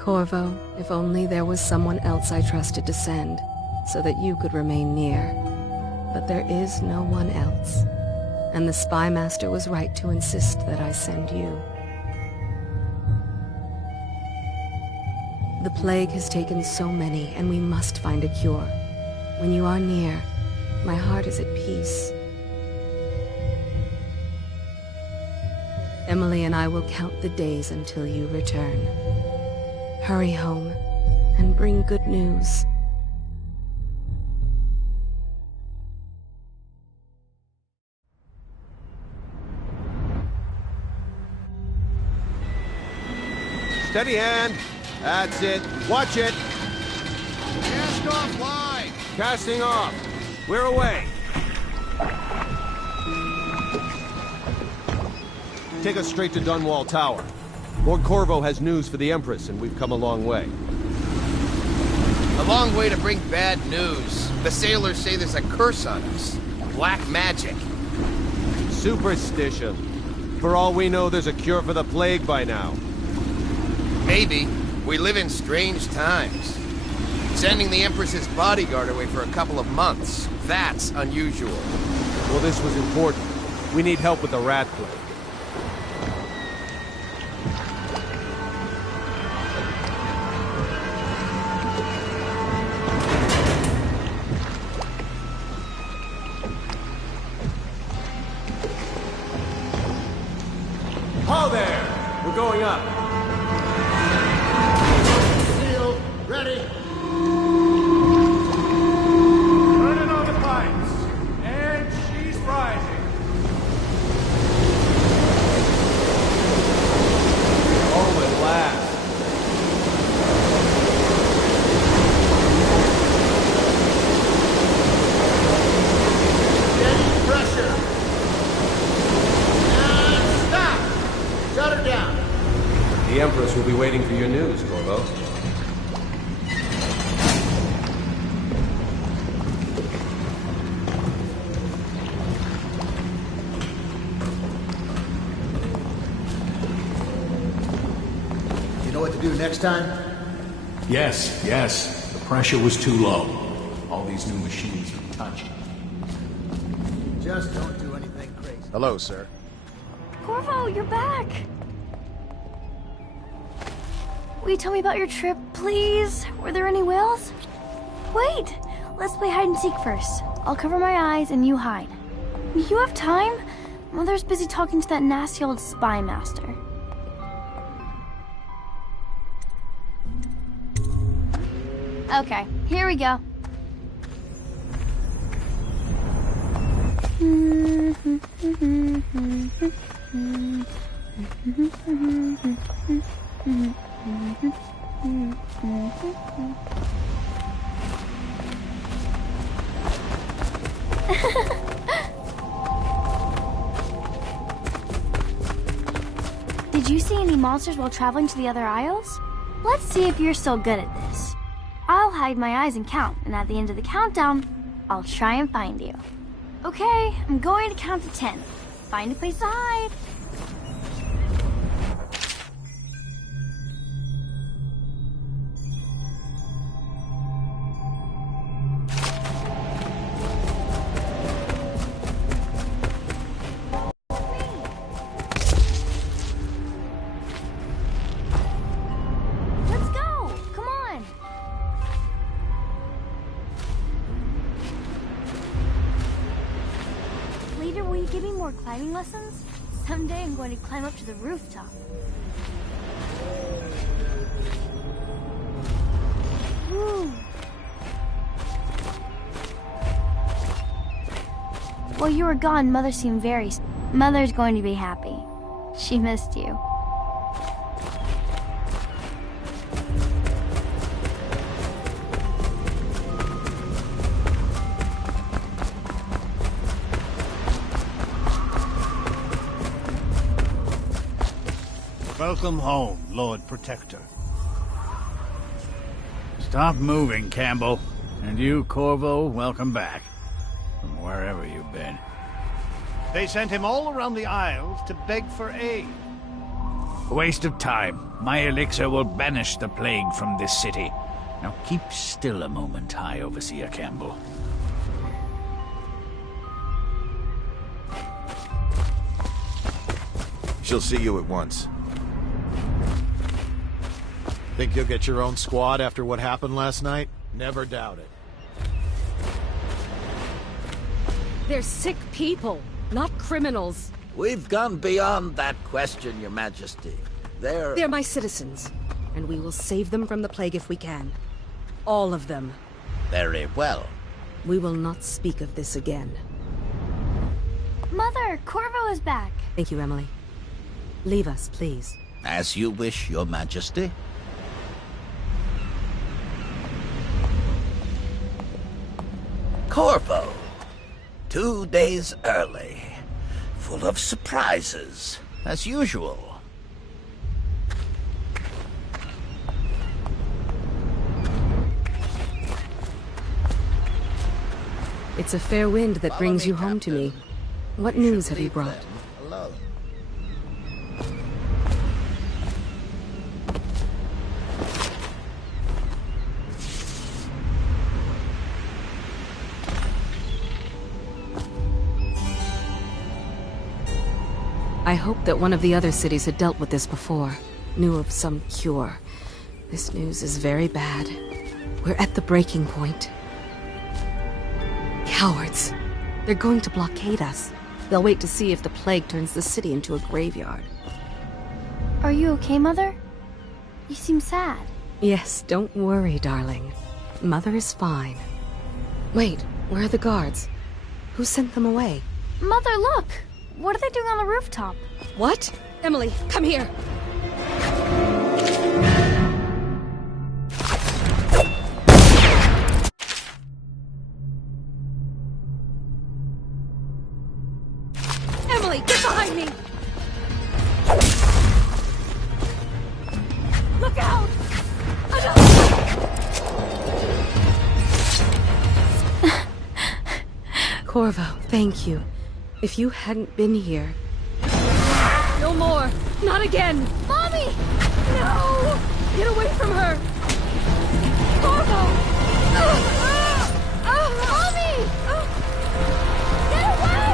Corvo, if only there was someone else I trusted to send, so that you could remain near. But there is no one else, and the Spy Master was right to insist that I send you. The plague has taken so many, and we must find a cure. When you are near, my heart is at peace. Emily and I will count the days until you return. Hurry home, and bring good news. Steady hand. That's it. Watch it. Cast off line. Casting off. We're away. Take us straight to Dunwall Tower. Lord Corvo has news for the Empress, and we've come a long way. A long way to bring bad news. The sailors say there's a curse on us. Black magic. Superstition. For all we know, there's a cure for the plague by now. Maybe. We live in strange times. Sending the Empress's bodyguard away for a couple of months. That's unusual. Well, this was important. We need help with the rat plague. Ho there! We're going up. Seal, ready. Turning on the pipes. And she's rising. Oh, at last. Steady pressure. And stop. Shut her down. The Empress will be waiting for your news, Corvo. You know what to do next time? Yes, yes. The pressure was too low. All these new machines are touchy. Just don't do anything crazy. Hello, sir. Corvo, you're back! Will you tell me about your trip, please? Were there any whales? Wait! Let's play hide and seek first. I'll cover my eyes and you hide. You have time? Mother's busy talking to that nasty old spy master. Okay, here we go. Did you see any monsters while traveling to the other isles? Let's see if you're still good at this. I'll hide my eyes and count, and at the end of the countdown, I'll try and find you. Okay, I'm going to count to 10. Find a place to hide. Let's go! Come on! Later, will you give me more climbing lessons? Someday I'm going to climb up to the rooftop. Woo! While you were gone, Mother seemed very... Mother's going to be happy. She missed you. Welcome home, Lord Protector. Stop moving, Campbell. And you, Corvo, welcome back. From wherever you've been. They sent him all around the Isles to beg for aid. A waste of time. My elixir will banish the plague from this city. Now keep still a moment, High Overseer Campbell. She'll see you at once. Think you'll get your own squad after what happened last night? Never doubt it. They're sick people, not criminals. We've gone beyond that question, Your Majesty. They're my citizens, and we will save them from the plague if we can. All of them. Very well. We will not speak of this again. Mother, Corvo is back. Thank you, Emily. Leave us, please. As you wish, Your Majesty. Corvo. 2 days early. Full of surprises, as usual. It's a fair wind that brings you home to me. What news have you brought? Alone. I hoped that one of the other cities had dealt with this before, knew of some cure. This news is very bad. We're at the breaking point. Cowards. They're going to blockade us. They'll wait to see if the plague turns the city into a graveyard. Are you okay, Mother? You seem sad. Yes, don't worry, darling. Mother is fine. Wait, where are the guards? Who sent them away? Mother, look! What are they doing on the rooftop? What? Emily, come here! Emily, get behind me! Look out! Corvo, thank you. If you hadn't been here... No more! Not again! Mommy! No! Get away from her! Corvo! Mommy! Get away!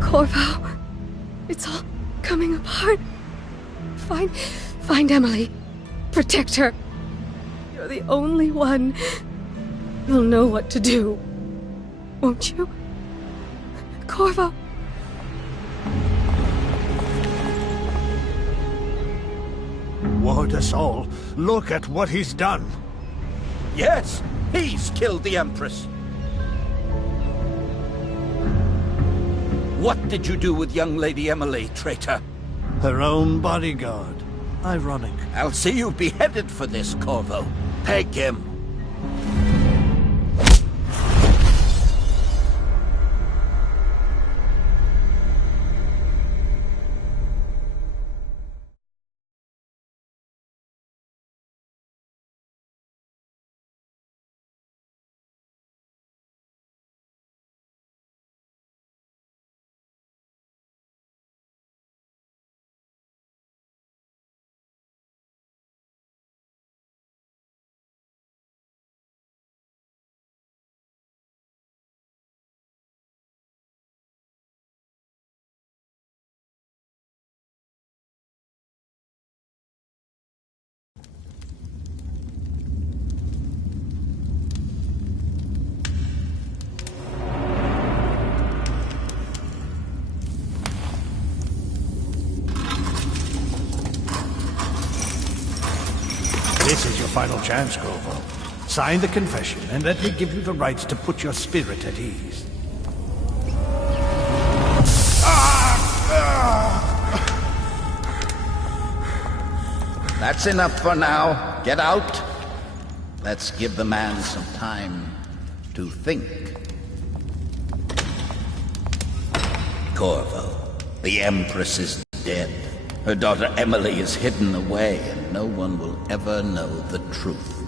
Corvo! It's all coming apart. Find Emily. Protect her. You're the only one who'll know what to do. Won't you? Corvo! Ward us all. Look at what he's done. Yes, he's killed the Empress. What did you do with young Lady Emily, traitor? Her own bodyguard. Ironic. I'll see you beheaded for this, Corvo. Peg him. This is your final chance, Corvo. Sign the confession, and let me give you the rights to put your spirit at ease. That's enough for now. Get out. Let's give the man some time to think. Corvo, the Empress is dead. Her daughter Emily is hidden away, and no one will ever know the truth.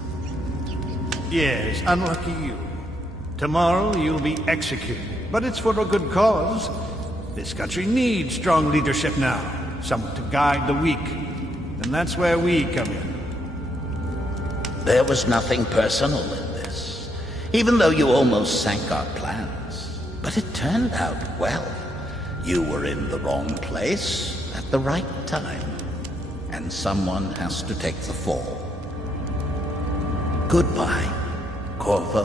Yes, unlucky you. Tomorrow you'll be executed. but it's for a good cause. This country needs strong leadership now, someone to guide the weak. And that's where we come in. There was nothing personal in this, even though you almost sank our plans. But it turned out well. You were in the wrong place at the right time, and someone has to take the fall. Goodbye, Corvo.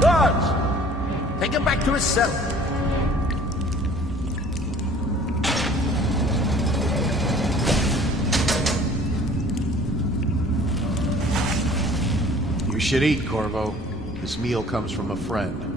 Guards! Take him back to his cell. You should eat, Corvo. This meal comes from a friend.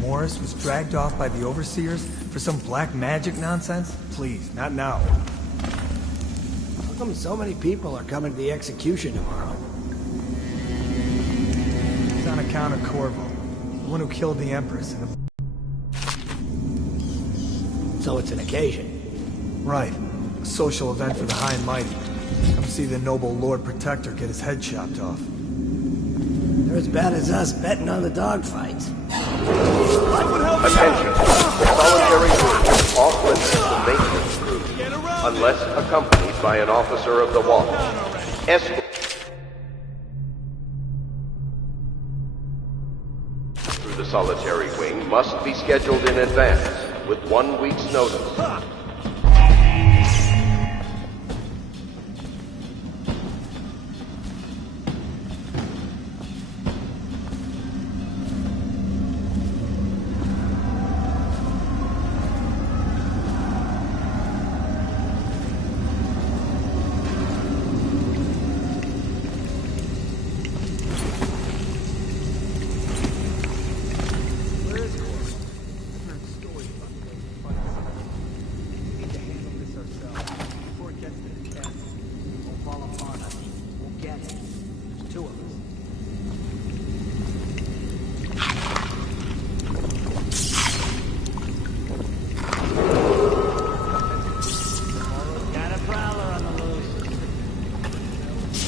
Morris was dragged off by the Overseers for some black magic nonsense? Please, not now. How come so many people are coming to the execution tomorrow? It's on account of Corvo, the one who killed the Empress. So it's an occasion? Right. A social event for the high and mighty. Come see the noble Lord Protector get his head chopped off. They're as bad as us betting on the dogfights. Attention. The solitary group is off limits to maintenance crew, unless accompanied by an officer of the watch. Escort through the solitary wing must be scheduled in advance, with 1 week's notice.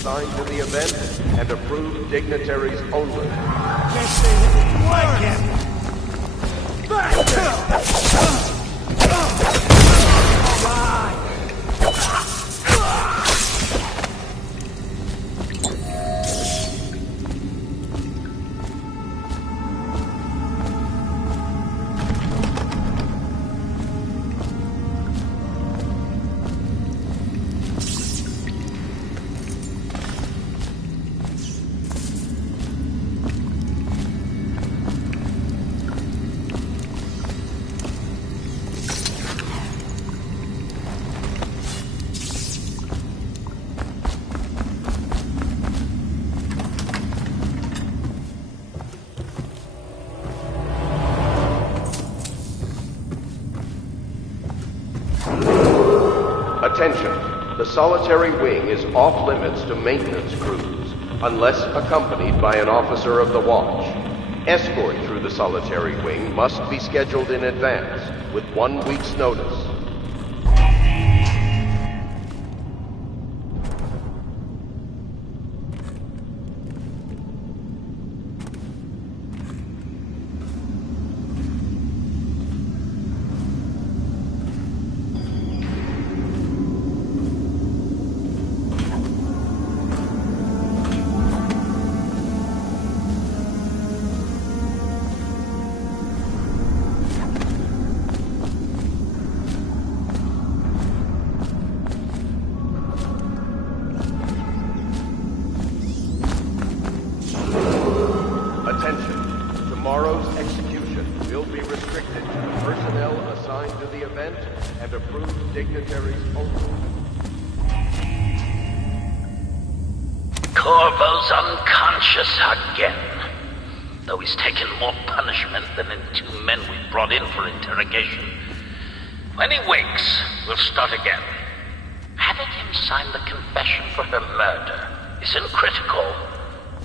Signed to the event and approved dignitaries only. Attention, the solitary wing is off limits to maintenance crews, unless accompanied by an officer of the watch. Escort through the solitary wing must be scheduled in advance, with 1 week's notice. Dignitaries only. Corvo's unconscious again. Though he's taken more punishment than in 2 men we brought in for interrogation. When he wakes, we'll start again. Having him sign the confession for her murder isn't critical,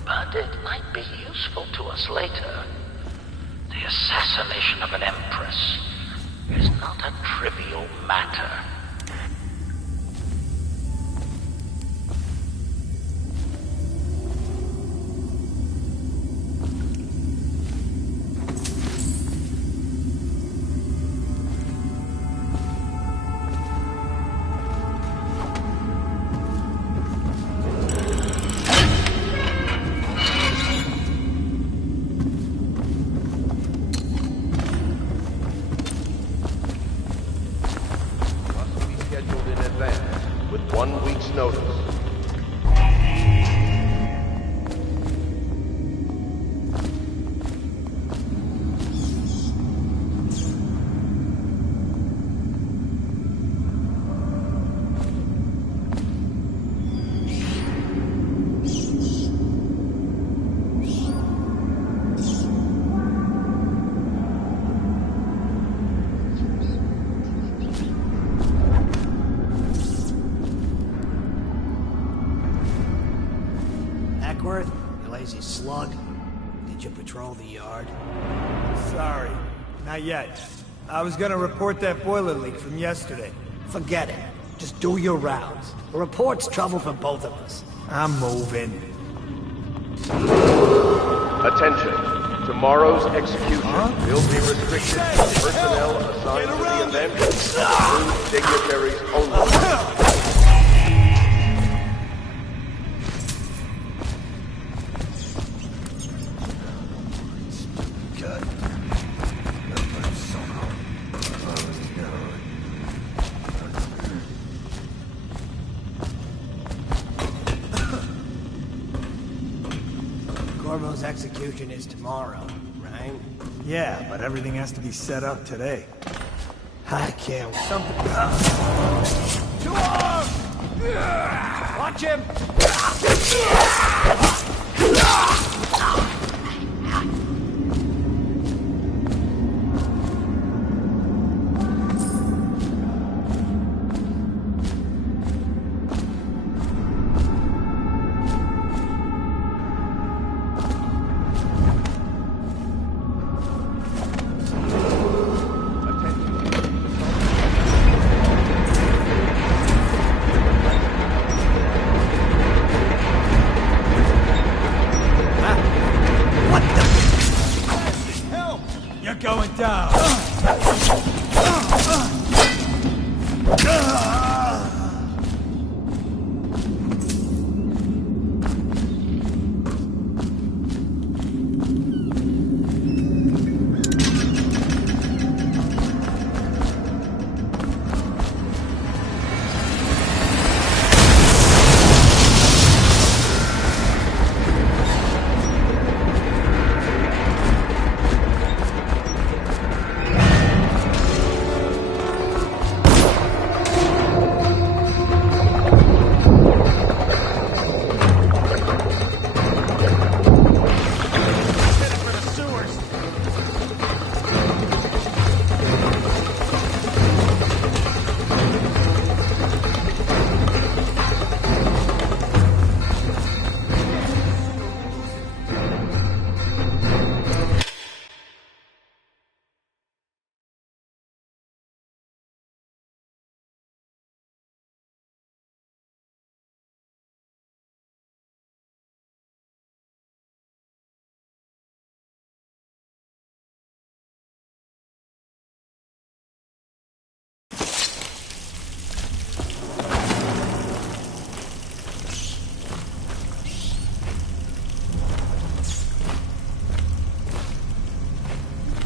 but it might be useful to us later. The assassination of an empress is not a trivial matter. You lazy slug. Did you patrol the yard? Sorry, not yet. I was gonna report that boiler leak from yesterday. Forget it. Just do your rounds. The report's trouble for both of us. I'm moving. Attention. Tomorrow's execution will be restricted to personnel assigned to the event and dignitaries only. Corvo's execution is tomorrow, right? Yeah, but everything has to be set up today. I can't wait. Something... Two arms! Watch him! Going down.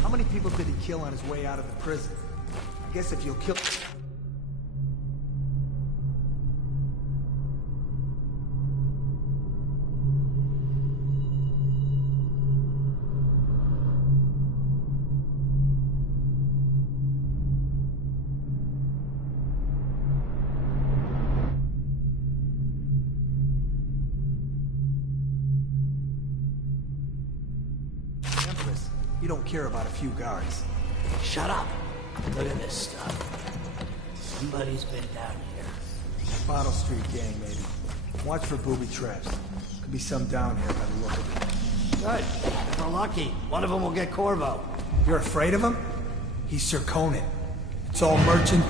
How many people did he kill on his way out of the prison? I guess if you'll kill... You don't care about a few guards. Shut up. Look at this stuff. Somebody's been down here. Bottle Street gang, maybe. Watch for booby traps. Could be some down here by the look of it. Good. If we're lucky, one of them will get Corvo. You're afraid of him? He's Sir Conan. It's all merchant.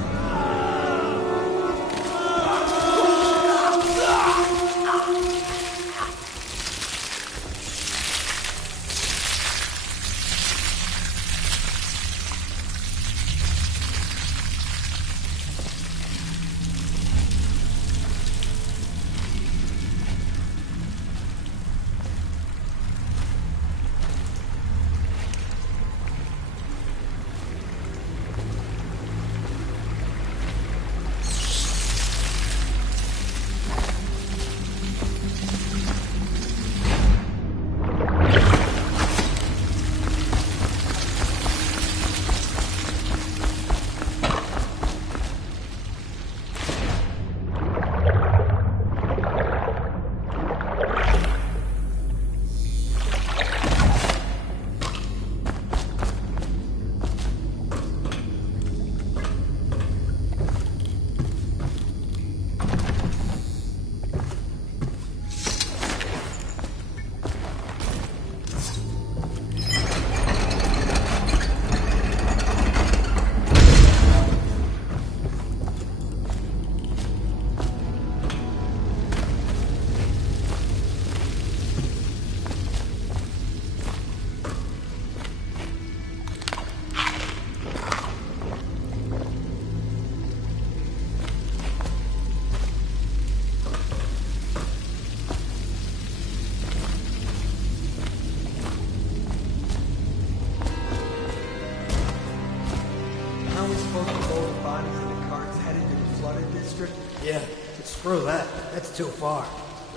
Yeah, but screw that. That's too far.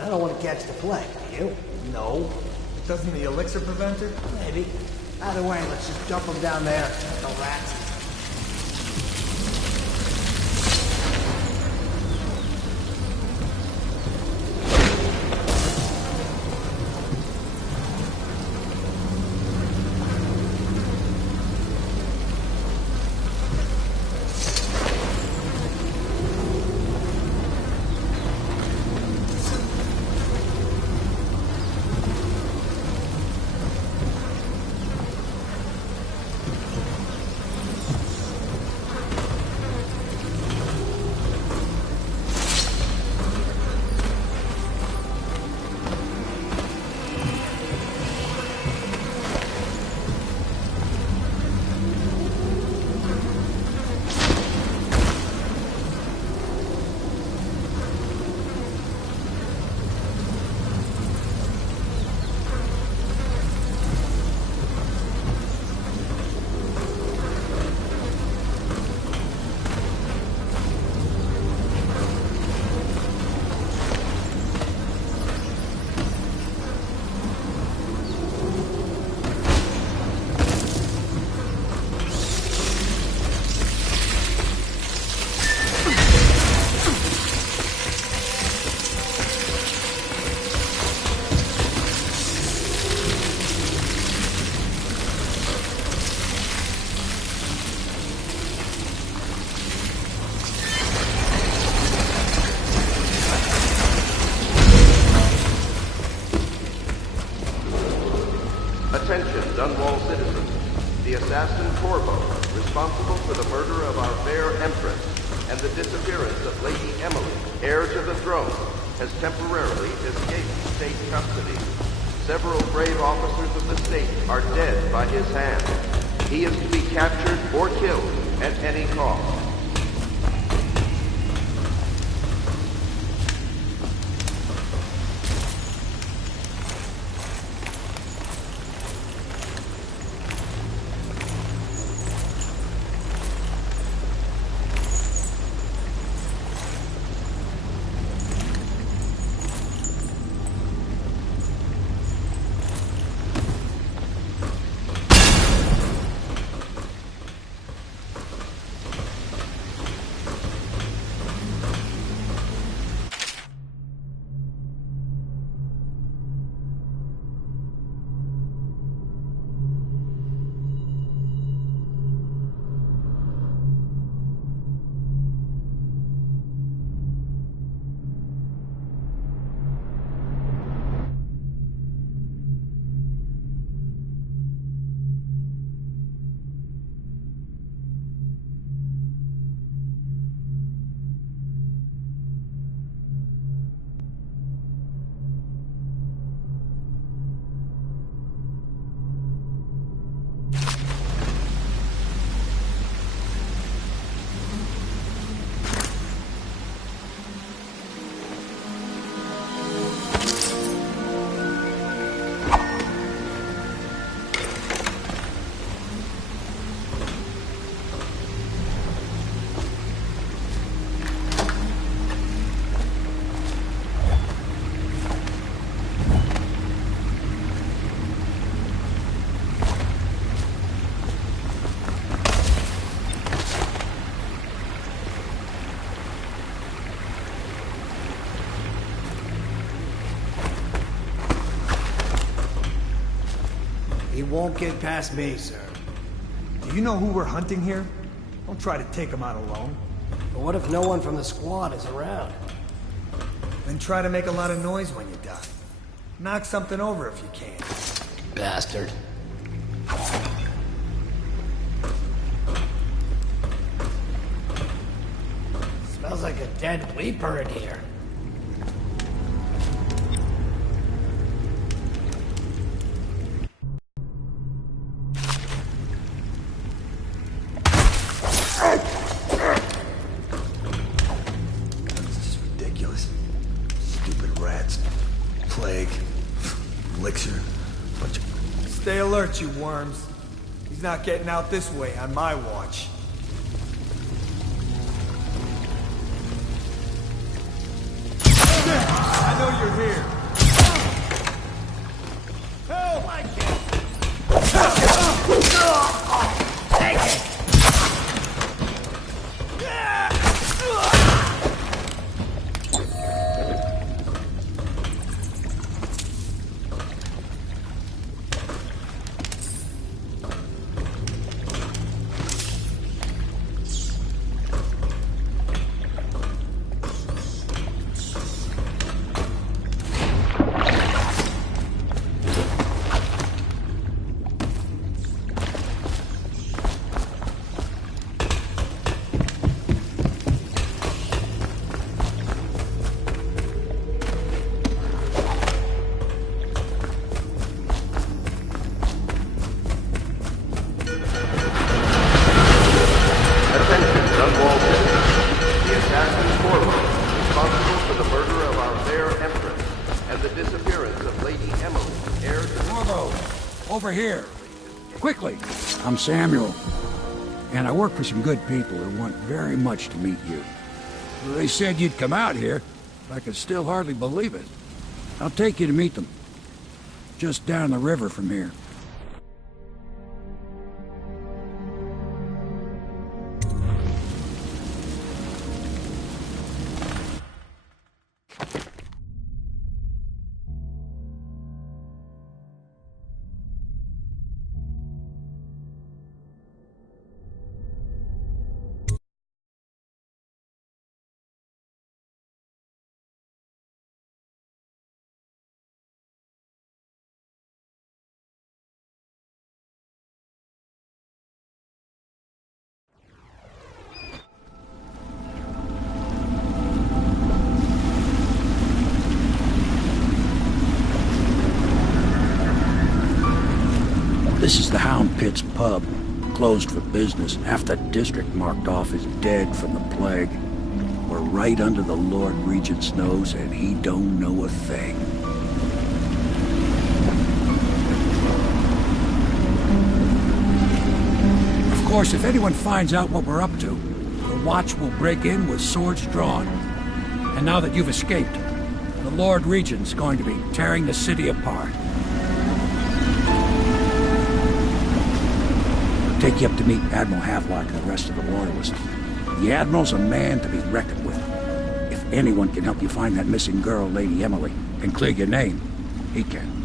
I don't want to catch the plague, do you? No. Doesn't the elixir prevent it? Maybe. Either way, let's just dump them down there. The rats. Attention, Dunwall citizens. The assassin Corvo, responsible for the murder of our fair Empress and the disappearance of Lady Emily, heir to the throne, has temporarily escaped state custody. Several brave officers of the state are dead by his hand. He is to be captured or killed at any cost. won't get past me, sir. Do you know who we're hunting here? Don't try to take him out alone. But what if no one from the squad is around? Then try to make a lot of noise when you die. Knock something over if you can. Bastard. Smells like a dead weeper in here. It's just ridiculous. Stupid rats. Plague. Elixir. Bunch of... Stay alert, you worms. He's not getting out this way on my watch. I know you're here. Help! I can't. Take it. Over here. Quickly. I'm Samuel, and I work for some good people who want very much to meet you. They said you'd come out here. I could still hardly believe it. I'll take you to meet them. Just down the river from here. This is the Hound Pit's pub, closed for business. Half the district marked off as dead from the plague. We're right under the Lord Regent's nose, and he don't know a thing. Of course, if anyone finds out what we're up to, the Watch will break in with swords drawn. And now that you've escaped, the Lord Regent's going to be tearing the city apart. Take you up to meet Admiral Havelock and the rest of the Loyalists. The Admiral's a man to be reckoned with. If anyone can help you find that missing girl, Lady Emily, and clear your name, he can.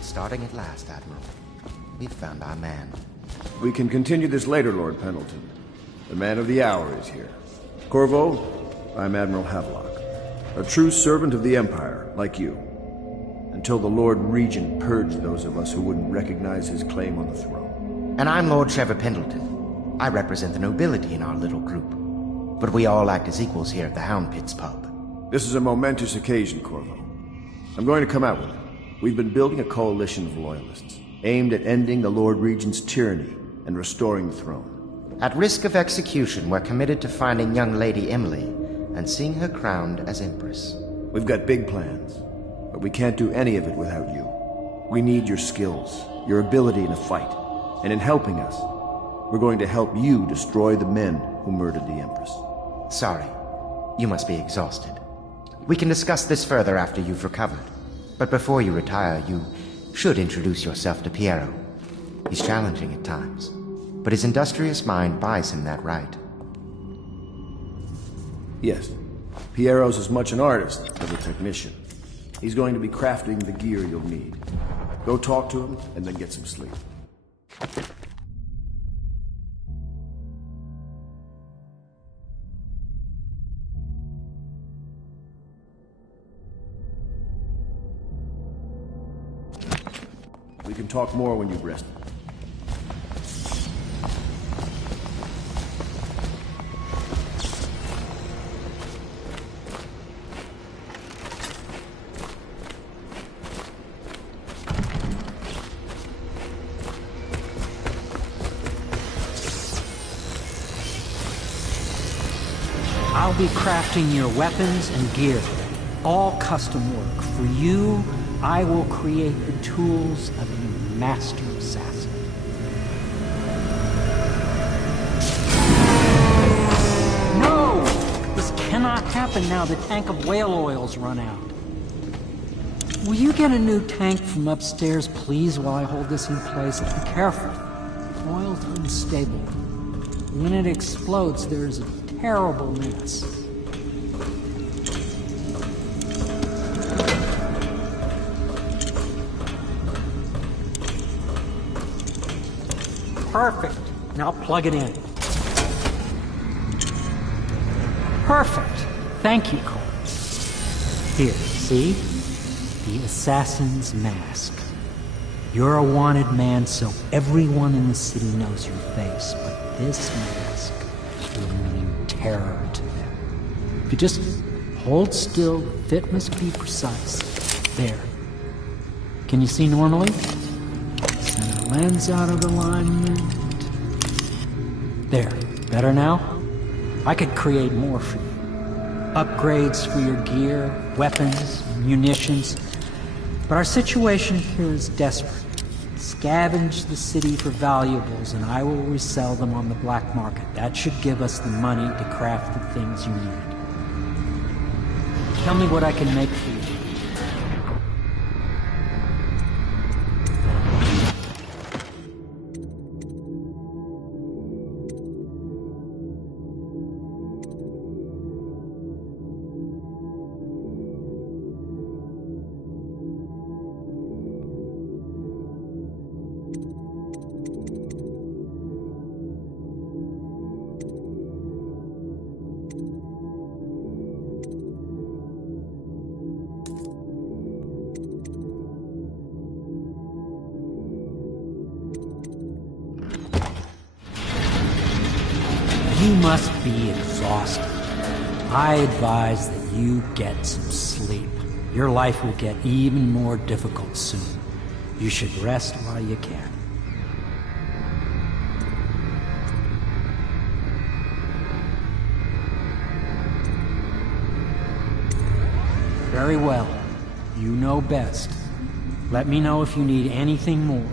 Starting at last, Admiral. We've found our man. We can continue this later, Lord Pendleton. The man of the hour is here. Corvo, I'm Admiral Havelock. A true servant of the Empire, like you. Until the Lord Regent purged those of us who wouldn't recognize his claim on the throne. And I'm Lord Trevor Pendleton. I represent the nobility in our little group. But we all act as equals here at the Hound Pit's pub. This is a momentous occasion, Corvo. I'm going to come out with it. We've been building a coalition of loyalists, aimed at ending the Lord Regent's tyranny and restoring the throne. At risk of execution, we're committed to finding young Lady Emily and seeing her crowned as Empress. We've got big plans, but we can't do any of it without you. We need your skills, your ability in a fight, and in helping us, we're going to help you destroy the men who murdered the Empress. Sorry, you must be exhausted. We can discuss this further after you've recovered. But before you retire, you should introduce yourself to Piero. He's challenging at times, but his industrious mind buys him that right. Yes, Piero's as much an artist as a technician. He's going to be crafting the gear you'll need. Go talk to him, and then get some sleep. We can talk more when you've rested. I'll be crafting your weapons and gear. All custom work. For you, I will create the tools of a master assassin. No! This cannot happen now. The tank of whale oil's run out. Will you get a new tank from upstairs, please, while I hold this in place? Be careful. Oil's unstable. When it explodes, there's a terrible mess. Perfect. Now plug it in. Perfect. Thank you, Cole. Here, see? The assassin's mask. You're a wanted man, so everyone in the city knows your face, but this mask will mean terror to them. If you just hold still, the fit must be precise. There. Can you see normally? Center lens out of alignment. There. Better now? I could create more for you. Upgrades for your gear, weapons, munitions. But our situation here is desperate. Scavenge the city for valuables, and I will resell them on the black market. That should give us the money to craft the things you need. Tell me what I can make for you. You must be exhausted. I advise that you get some sleep. Your life will get even more difficult soon. You should rest while you can. Very well. You know best. Let me know if you need anything more.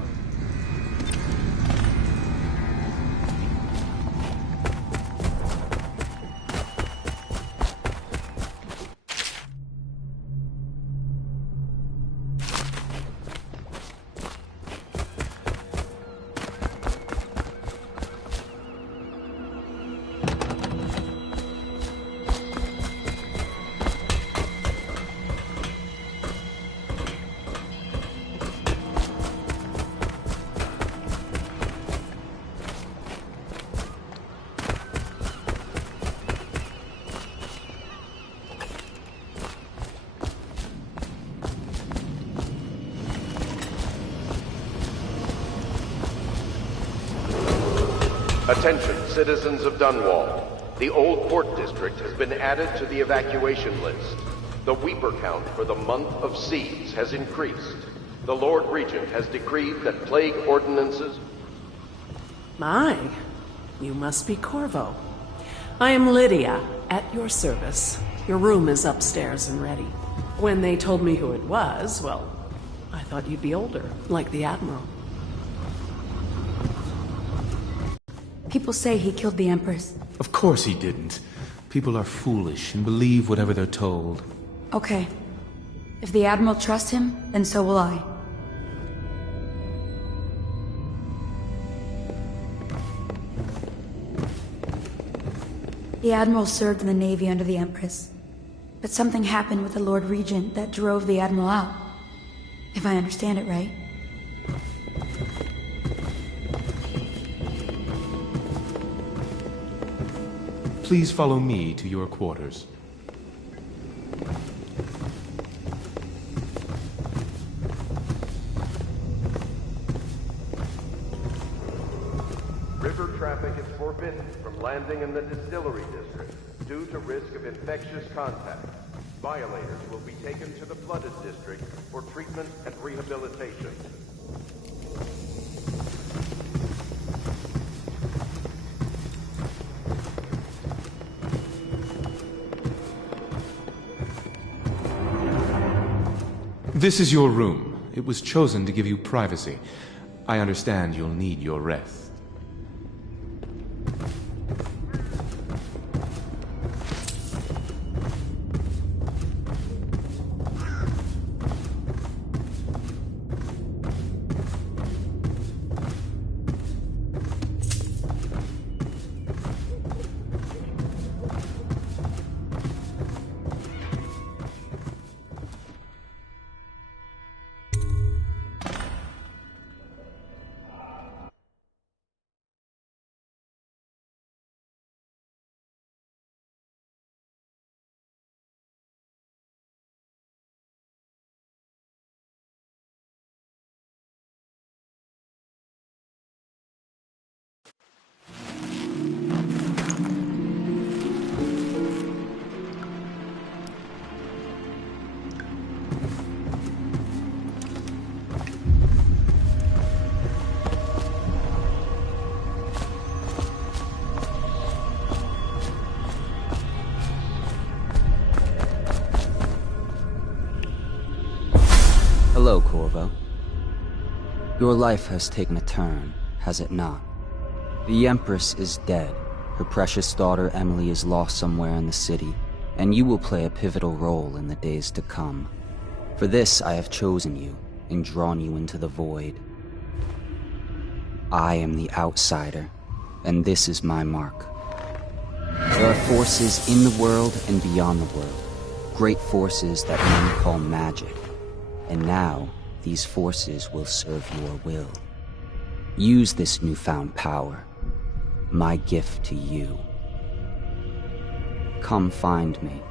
Attention, citizens of Dunwall. The Old Port District has been added to the evacuation list. The Weeper count for the month of Seas has increased. The Lord Regent has decreed that plague ordinances... My, You must be Corvo. I am Lydia, at your service. Your room is upstairs and ready. When they told me who it was, well, I thought you'd be older, like the Admiral. People say he killed the Empress. Of course he didn't. People are foolish and believe whatever they're told. Okay. If the Admiral trusts him, then so will I. The Admiral served in the Navy under the Empress. But something happened with the Lord Regent that drove the Admiral out. If I understand it right. Please follow me to your quarters. River traffic is forbidden from landing in the distillery district due to risk of infectious contact. Violators will be taken to the flooded district for treatment and rehabilitation. This is your room. It was chosen to give you privacy. I understand you'll need your rest. Hello, Corvo. Your life has taken a turn, has it not? The Empress is dead. Her precious daughter Emily is lost somewhere in the city, and you will play a pivotal role in the days to come. For this, I have chosen you and drawn you into the void. I am the outsider, and this is my mark. There are forces in the world and beyond the world, great forces that men call magic. And now, these forces will serve your will. Use this newfound power, my gift to you. Come find me.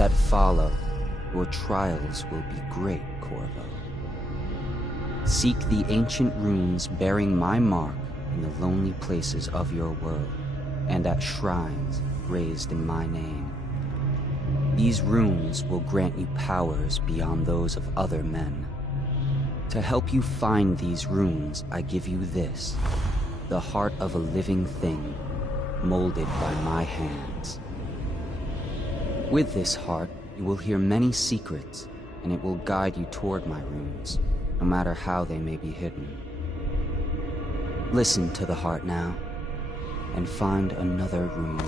that follow, your trials will be great, Corvo. Seek the ancient runes bearing my mark in the lonely places of your world, and at shrines raised in my name. These runes will grant you powers beyond those of other men. To help you find these runes, I give you this, the heart of a living thing, molded by my hands. With this heart, you will hear many secrets, and it will guide you toward my runes, no matter how they may be hidden. Listen to the heart now, and find another rune.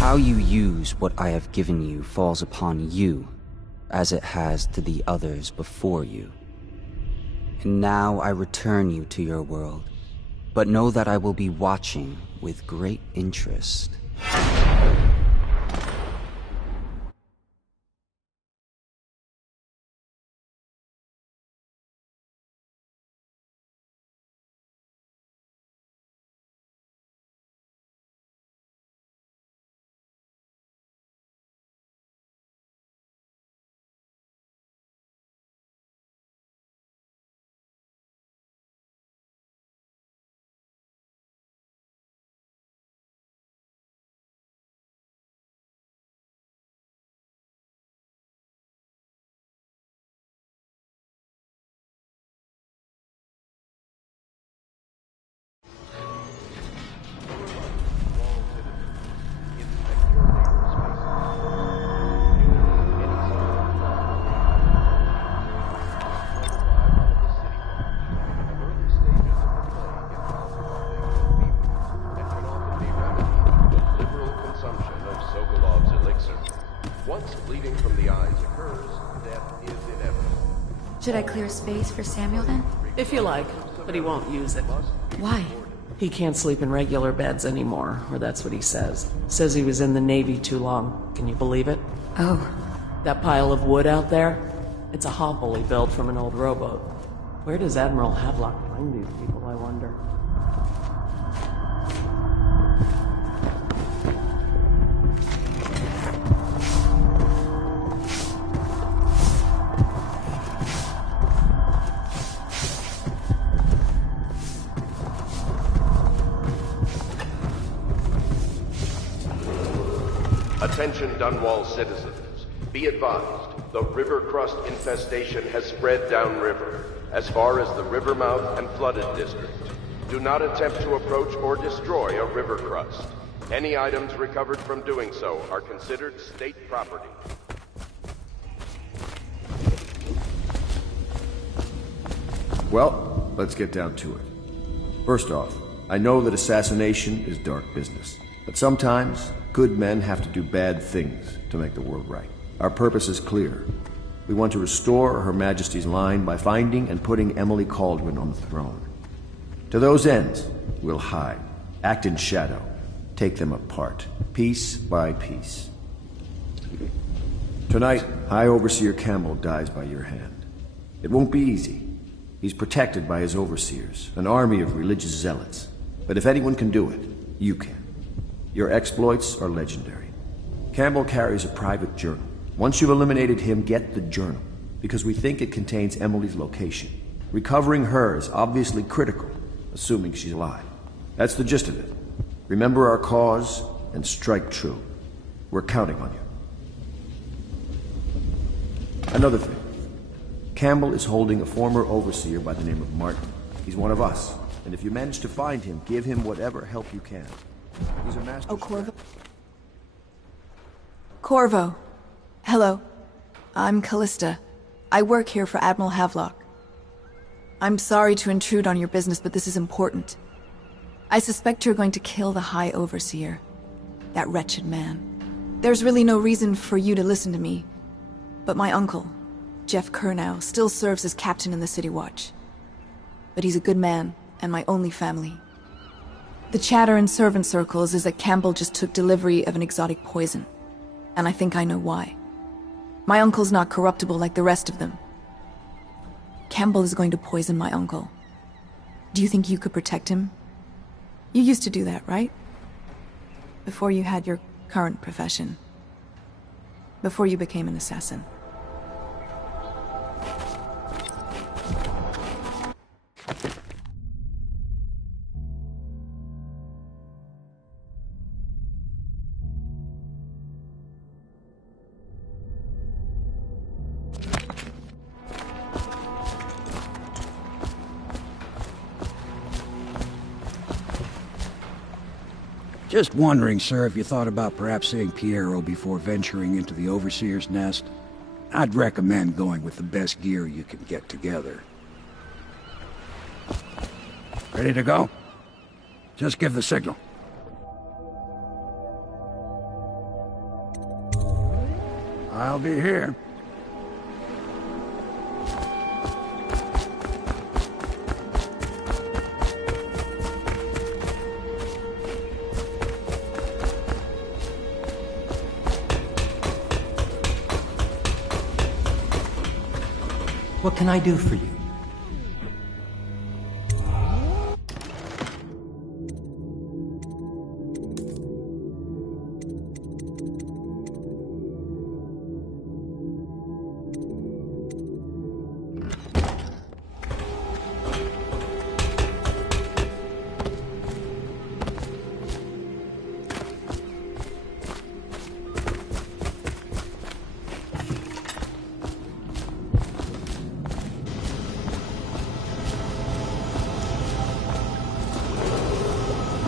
How you use what I have given you falls upon you, as it has to the others before you. And now I return you to your world, but know that I will be watching with great interest. Should I clear space for Samuel then? If you like, but he won't use it. Why? He can't sleep in regular beds anymore, or that's what he says. Says he was in the Navy too long. Can you believe it? Oh. That pile of wood out there? It's a hovel he built from an old rowboat. Where does Admiral Havelock find these people, I wonder? Attention Dunwall citizens. Be advised, the river crust infestation has spread downriver, as far as the river mouth and flooded district. Do not attempt to approach or destroy a river crust. Any items recovered from doing so are considered state property. Well, let's get down to it. First off, I know that assassination is dark business, but sometimes good men have to do bad things to make the world right. Our purpose is clear. We want to restore Her Majesty's line by finding and putting Emily Kaldwin on the throne. To those ends, we'll hide, act in shadow, take them apart, piece by piece. Tonight, High Overseer Campbell dies by your hand. It won't be easy. He's protected by his overseers, an army of religious zealots. But if anyone can do it, you can. Your exploits are legendary. Campbell carries a private journal. Once you've eliminated him, get the journal, because we think it contains Emily's location. Recovering her is obviously critical, assuming she's alive. That's the gist of it. Remember our cause and strike true. We're counting on you. Another thing. Campbell is holding a former overseer by the name of Martin. He's one of us, and if you manage to find him, give him whatever help you can. He's a master. Oh, Corvo. Corvo. Hello. I'm Callista. I work here for Admiral Havelock. I'm sorry to intrude on your business, but this is important. I suspect you're going to kill the High Overseer. That wretched man. There's really no reason for you to listen to me, but my uncle, Jeff Kernow, still serves as captain in the City Watch. But he's a good man, and my only family. The chatter in servant circles is that Campbell just took delivery of an exotic poison, and I think I know why. My uncle's not corruptible like the rest of them. Campbell is going to poison my uncle. Do you think you could protect him? You used to do that, right? Before you had your current profession. Before you became an assassin. Just wondering, sir, if you thought about perhaps seeing Piero before venturing into the Overseer's nest. I'd recommend going with the best gear you can get together. Ready to go? Just give the signal. I'll be here. What can I do for you?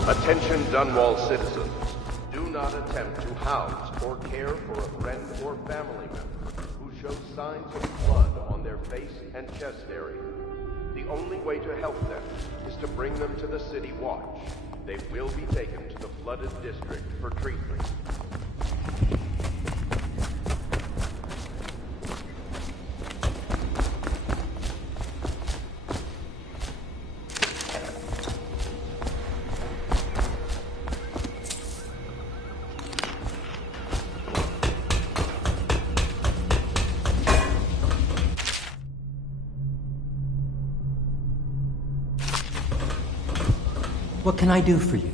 Attention Dunwall citizens. Do not attempt to house or care for a friend or family member who shows signs of blood on their face and chest area. The only way to help them is to bring them to the City Watch. They will be taken to the flooded district for treatment. What can I do for you?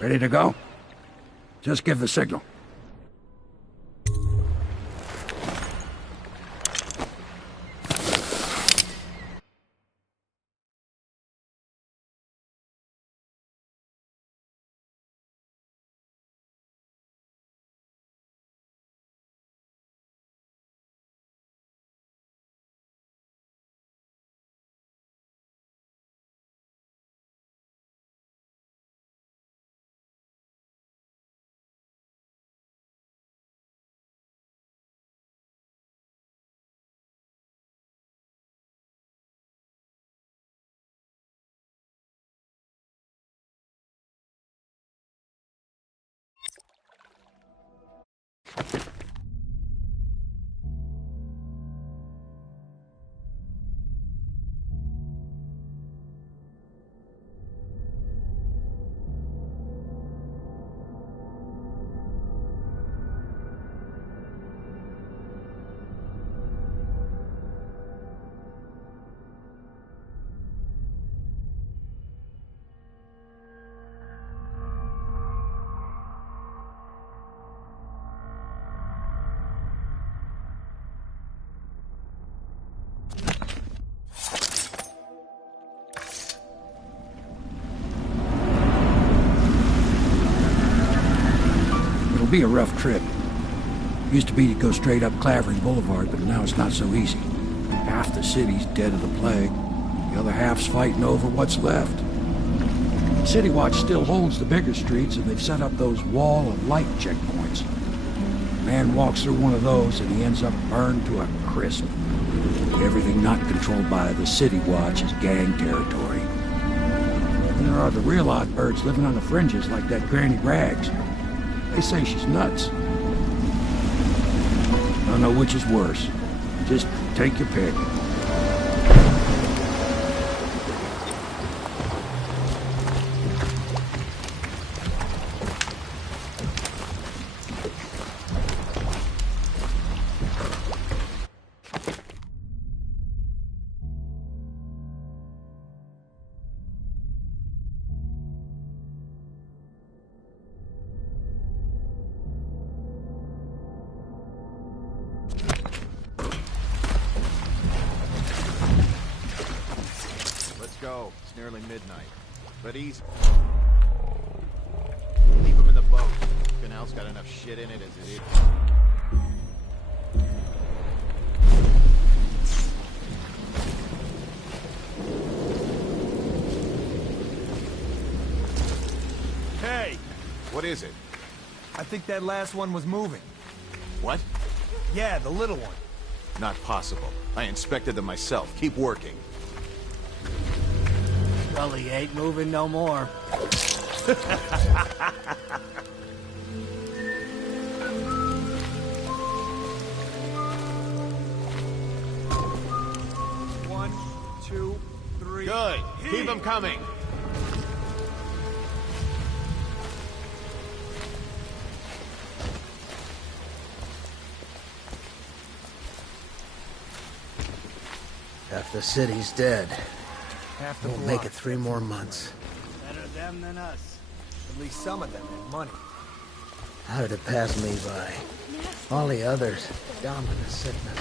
Ready to go? Just give the signal. Be a rough trip. Used to be to go straight up Clavering Boulevard, but now it's not so easy. Half the city's dead of the plague. The other half's fighting over what's left. City Watch still holds the bigger streets, and they've set up those wall of light checkpoints. A man walks through one of those, and he ends up burned to a crisp. Everything not controlled by the City Watch is gang territory. And there are the real odd birds living on the fringes like that Granny Rags. They say she's nuts. I don't know which is worse. Just take your pick. Go. It's nearly midnight. But easy. Keep him in the boat. Canal's got enough shit in it as it is. Hey! What is it? I think that last one was moving. What? Yeah, the little one. Not possible. I inspected them myself. Keep working. Gully ain't moving no more. One, two, three. Good. Keep them coming. Half the city's dead. Half the Won't make it 3 more months. Better them than us. At least some of them had money. How did it pass me by? All the others, down with the sickness.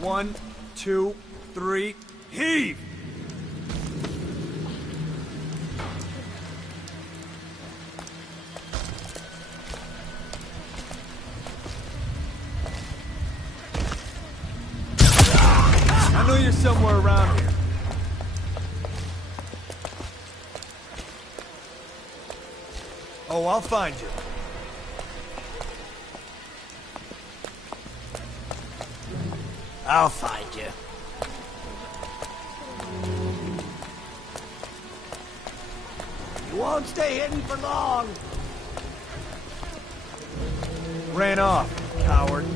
One, two, three, heave! I know you're somewhere around here. Oh, I'll find you. I'll find you. You won't stay hidden for long. Ran off, coward.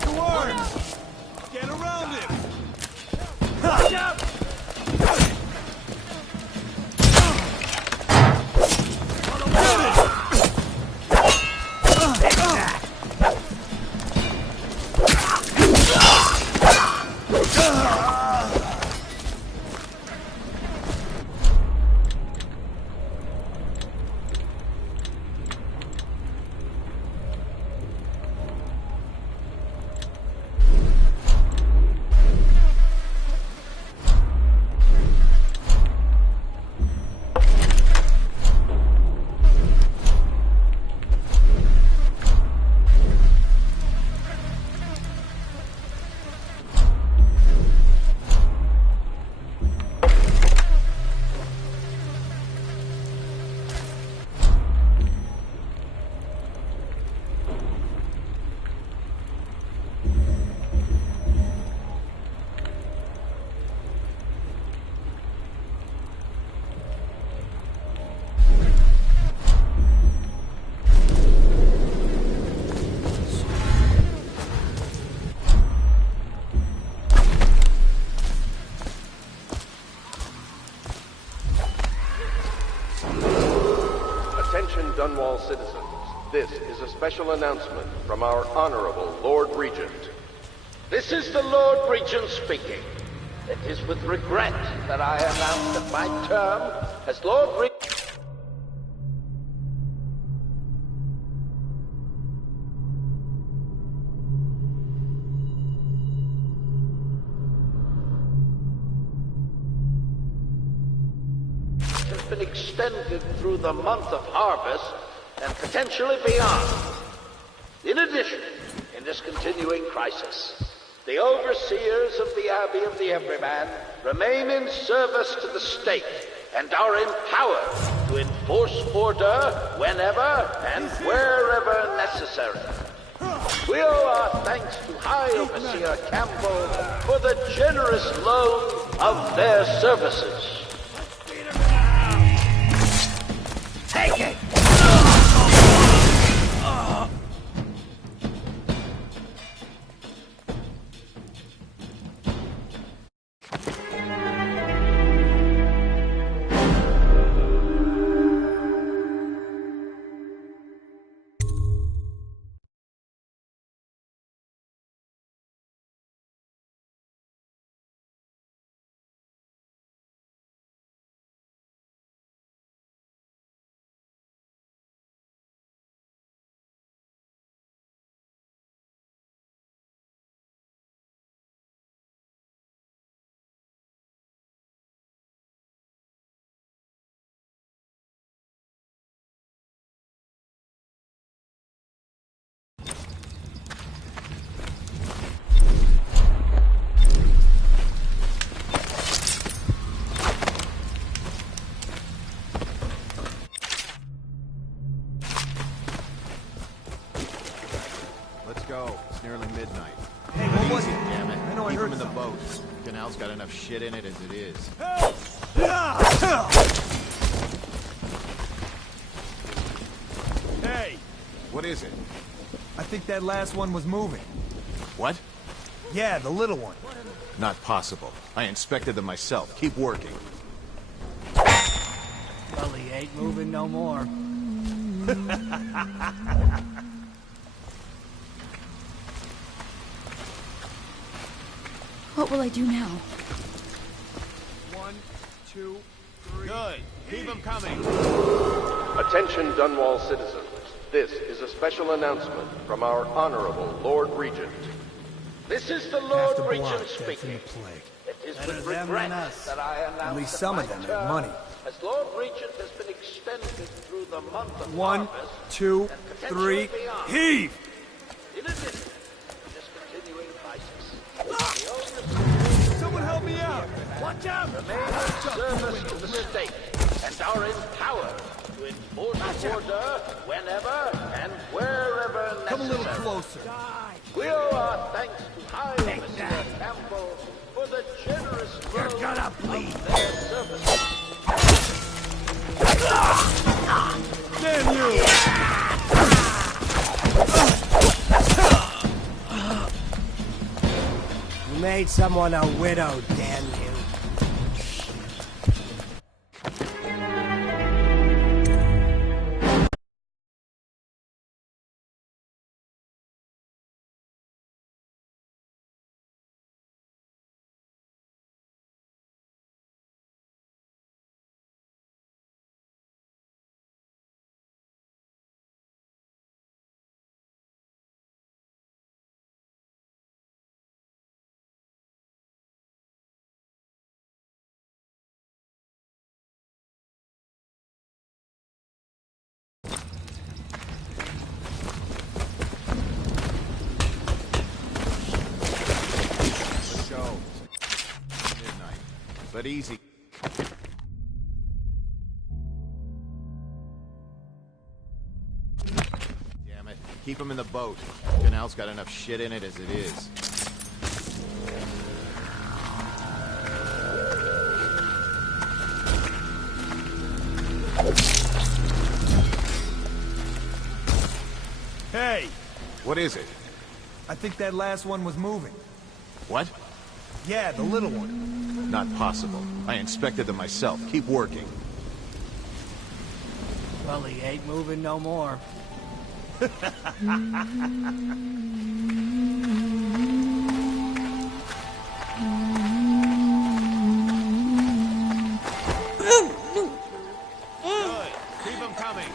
The worms! Get around him! Watch out! Attention Dunwall citizens. This is a special announcement from our Honorable Lord Regent. This is the Lord Regent speaking. It is with regret that I announce that my term as Lord Regent has been extended through the month of harvest and potentially beyond. In addition, in this continuing crisis, the overseers of the Abbey of the Everyman remain in service to the state and are empowered to enforce order whenever and wherever necessary. We owe our thanks to High Overseer Campbell for the generous loan of their services. Take it! It's nearly midnight. Hey, what was it? Damn it. I know I Keep heard him in the something. boat. Canal's got enough shit in it as it is. Hey! What is it? I think that last one was moving. What? Yeah, the little one. Not possible. I inspected them myself. Keep working. Well, he ain't moving no more. What will I do now? 1, 2, 3. Good. Keep them coming. Attention Dunwall citizens. This is a special announcement from our Honorable Lord Regent. This is the Lord Half the Regent block dead from speaking. the plague. It is Better with them regret than us. that I announce At least that some my of them have term money. as Lord Regent has been extended through the month of 1, harvest 2, and potentially 3, beyond. heave! In addition to this continuing crisis, Someone help me out! Watch out! remain in service to the state and are empowered to enforce order whenever and wherever necessary. Come a little closer. We owe our thanks to High Overseer Campbell for the generous loan gonna bleed. of their services. Damn you! You made someone a widow, damn you. Let's go. Midnight. But easy. Damn it. Keep them in the boat. Canal's got enough shit in it as it is. Hey! What is it? I think that last one was moving. What? Yeah, the little one. Not possible. I inspected them myself. Keep working. Well, he ain't moving no more. Good. Keep them coming.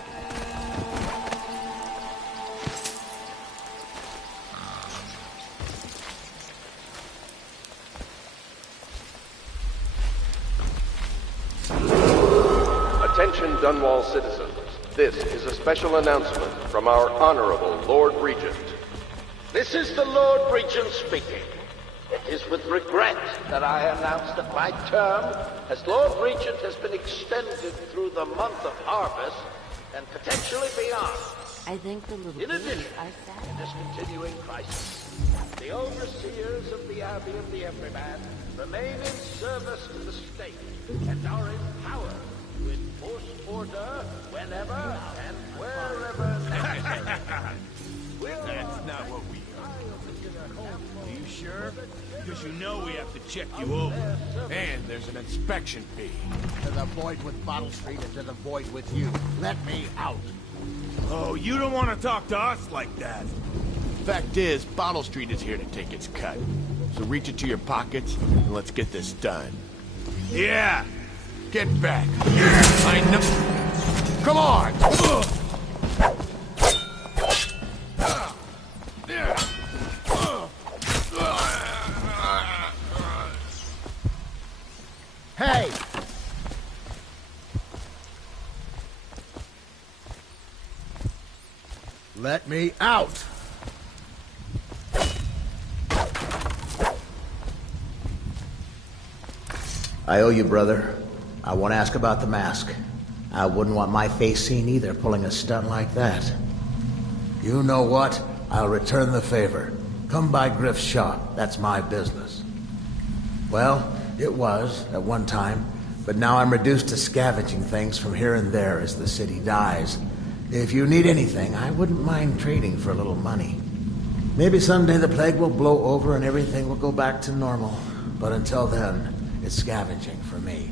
Attention Dunwall citizens. This is a special announcement from our Honorable Lord Regent. This is the Lord Regent speaking. It is with regret that I announce that my term as Lord Regent has been extended through the month of harvest and potentially beyond. I think the little In addition, are sad. in this continuing crisis, the overseers of the Abbey of the Everyman remain in service to the state and are empowered to enforce order whenever and wherever necessary. That's not what we are. Are you sure? Because you know we have to check you over. And there's an inspection fee. To the void with Bottle Street and to the void with you. Let me out. Oh, you don't want to talk to us like that. Fact is, Bottle Street is here to take its cut. So reach into your pockets and let's get this done. Yeah. Get back. I know. Come on. Hey! Let me out! I owe you, brother. I want to ask about the mask. I wouldn't want my face seen either, pulling a stunt like that. You know what? I'll return the favor. Come by Griff's shop. That's my business. Well, it was, at one time, but now I'm reduced to scavenging things from here and there as the city dies. If you need anything, I wouldn't mind trading for a little money. Maybe someday the plague will blow over and everything will go back to normal. But until then, it's scavenging for me.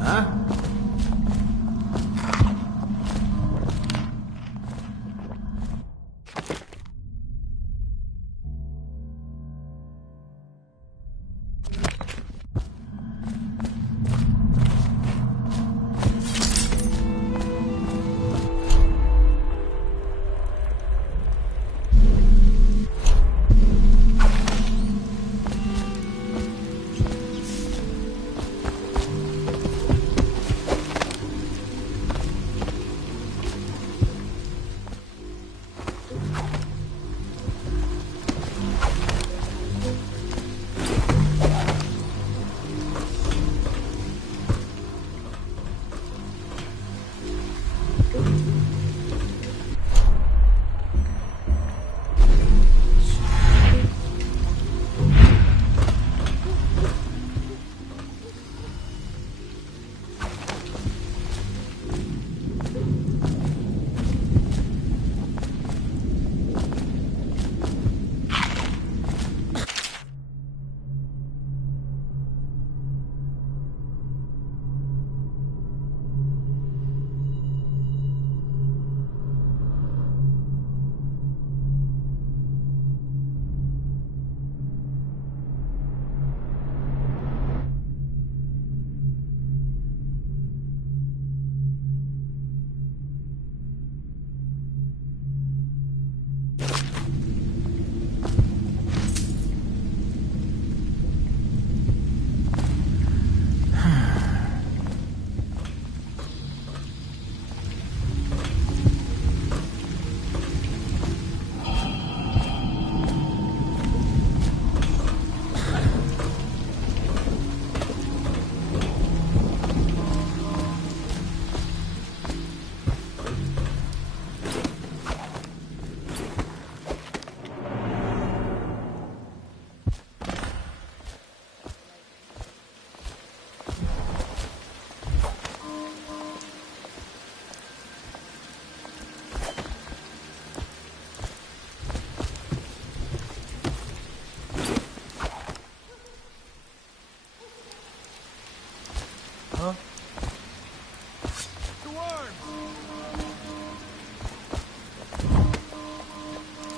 Huh?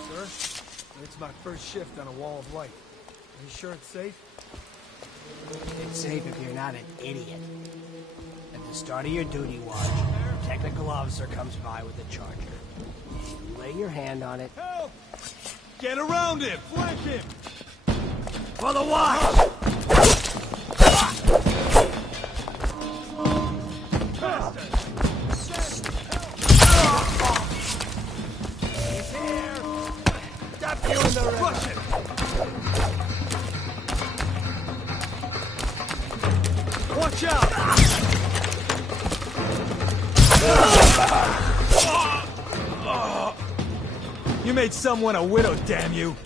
Sir, it's my first shift on a wall of light. Are you sure it's safe? It's safe if you're not an idiot. At the start of your duty watch, a technical officer comes by with a charger. You lay your hand on it. Help! Get around him! Flank him! For the watch! He's here! Stop you in the ring! Push him! Watch out! You made someone a widow, damn you!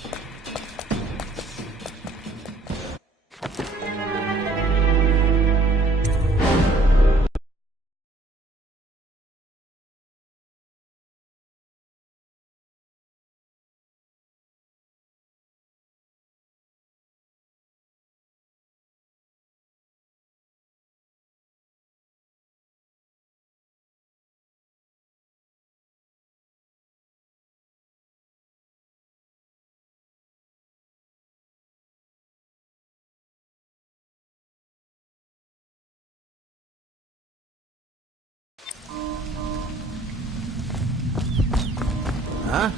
Huh?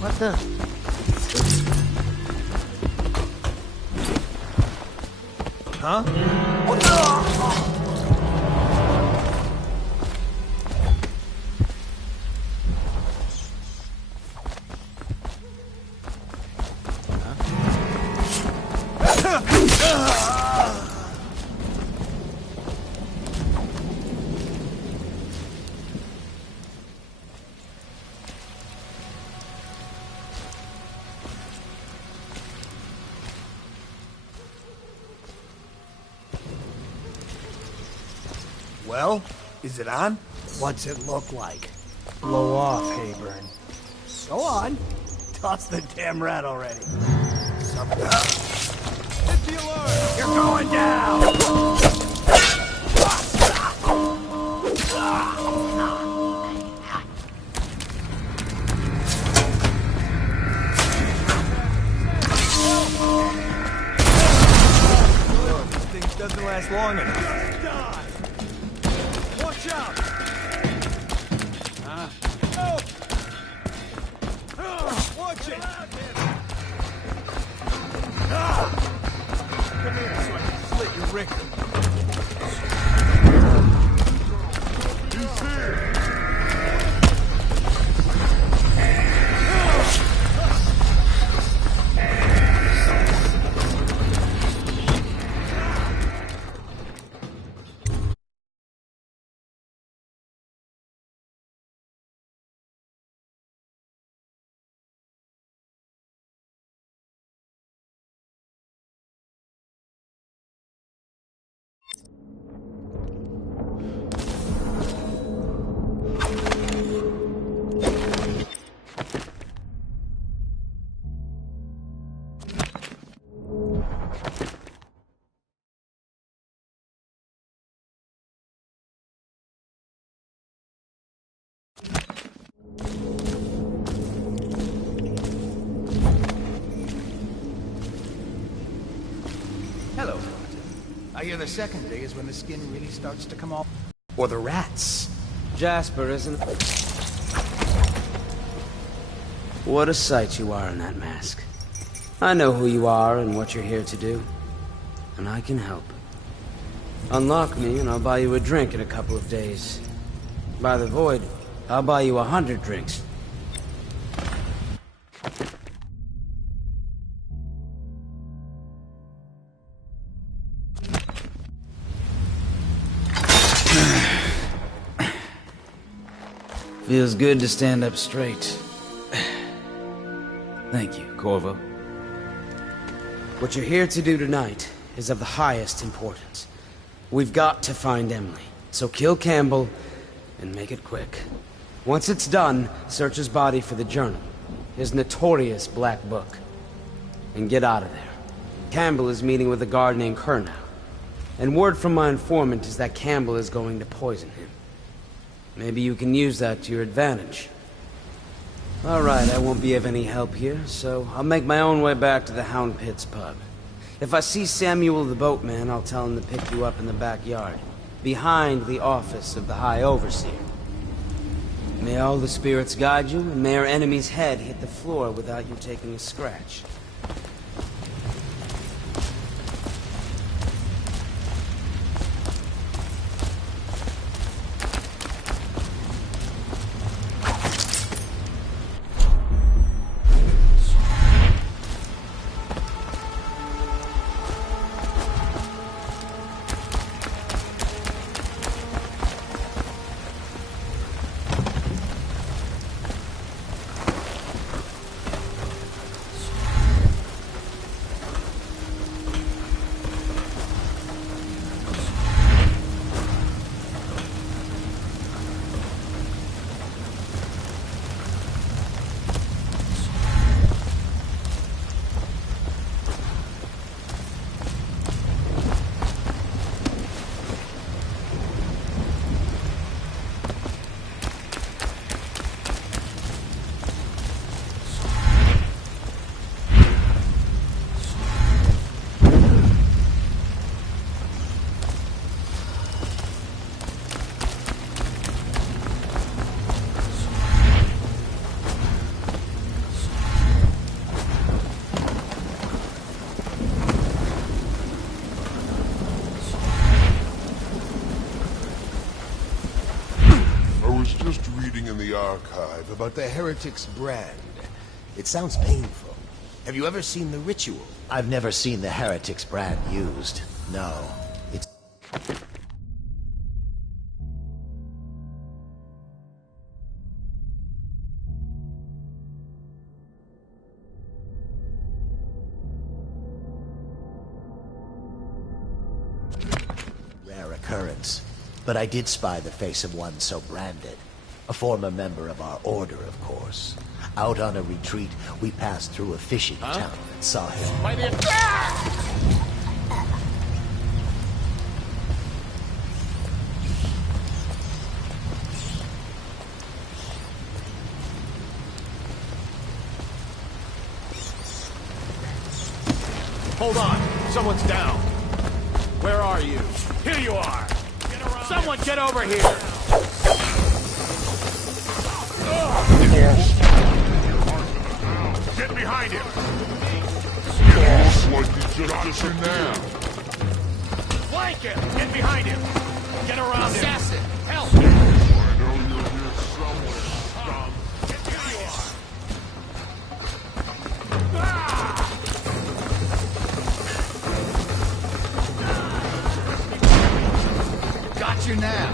What the? Huh? Well, is it on? What's it look like? Blow off, Hayburn. Go on. Toss the damn rat already. Hit the alarm! You're going down! This thing doesn't last long enough. Watch out! Help! Watch it! Come here so I can slit your rectum. He's here! Hello, Doctor. I hear the second day is when the skin really starts to come off. Or the rats. Jasper, isn't it? What a sight you are in that mask. I know who you are and what you're here to do. And I can help. Unlock me and I'll buy you a drink in a couple of days. By the void, I'll buy you 100 drinks. Feels good to stand up straight. Thank you, Corvo. What you're here to do tonight is of the highest importance. We've got to find Emily, so kill Campbell and make it quick. Once it's done, search his body for the journal, his notorious black book, and get out of there. Campbell is meeting with a guard named Kernow. And word from my informant is that Campbell is going to poison him. Maybe you can use that to your advantage. Alright, I won't be of any help here, so I'll make my own way back to the Hound Pits pub. If I see Samuel the boatman, I'll tell him to pick you up in the backyard, behind the office of the High Overseer. May all the spirits guide you, and may our enemy's head hit the floor without you taking a scratch. Archive about the Heretic's brand. It sounds painful. Have you ever seen the ritual? I've never seen the Heretic's brand used. No. It's... rare occurrence. But I did spy the face of one so branded. A former member of our order, of course. Out on a retreat, we passed through a fishing town and saw him. By the... Hold on! Someone's down! Where are you? Here you are! Someone get over here! Get behind him! It looks like he just disappeared. Flank him! Get behind him! Get around him! Assassin! Help! I know you're here somewhere, scum. Get behind him! Got you now!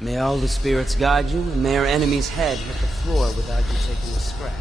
May all the spirits guide you, and may our enemy's head hit the floor without you taking a scratch.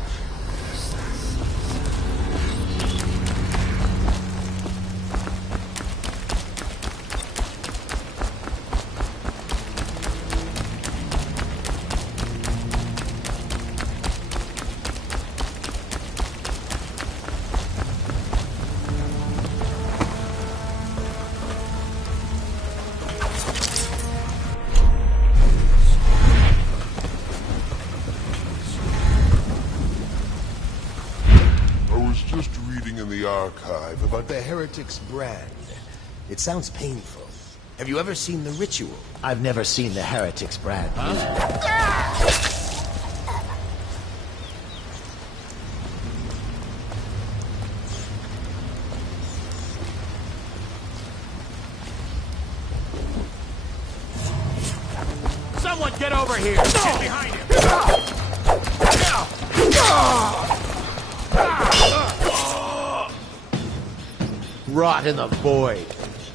Archive about the Heretic's brand. It sounds painful. Have you ever seen The Ritual? I've never seen the heretics, Brad. Someone get over here! Get behind him! Rot in the void.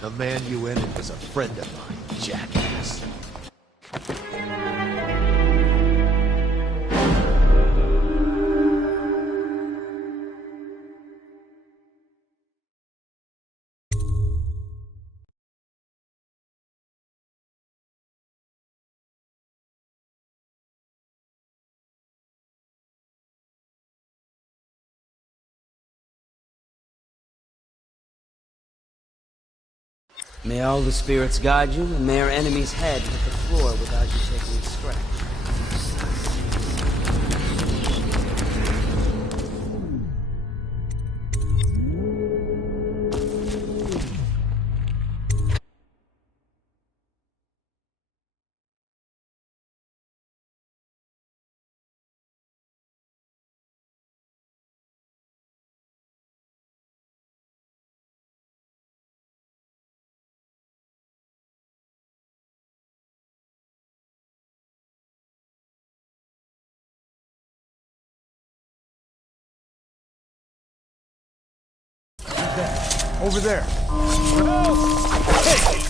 The man you ended was a friend of mine, jackass. May all the spirits guide you, and may our enemy's head hit the floor without you taking a scratch. Over there. Hey!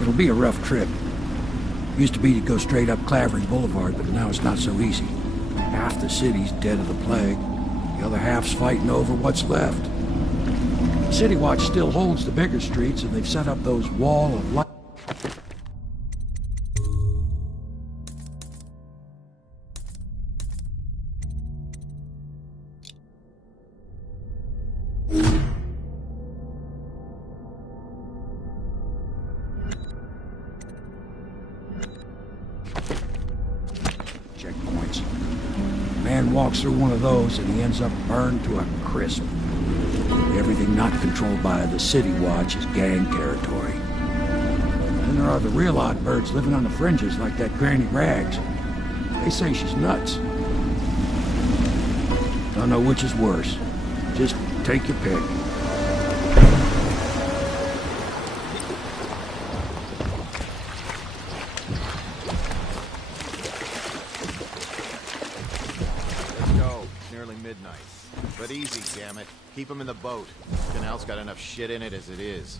It'll be a rough trip. Used to be to go straight up Clavering Boulevard, but now it's not so easy. Half the city's dead of the plague. The other half's fighting over what's left. City Watch still holds the bigger streets, and they've set up those wall of light. Checkpoints. Man walks through one of those and he ends up burned to a crisp. Everything not controlled by the City Watch is gang territory. Then there are the real odd birds living on the fringes like that Granny Rags. They say she's nuts. Don't know which is worse. Just take your pick. Let's go. Nearly midnight. But easy, damn it. Keep him in the boat. Canal's got enough shit in it as it is.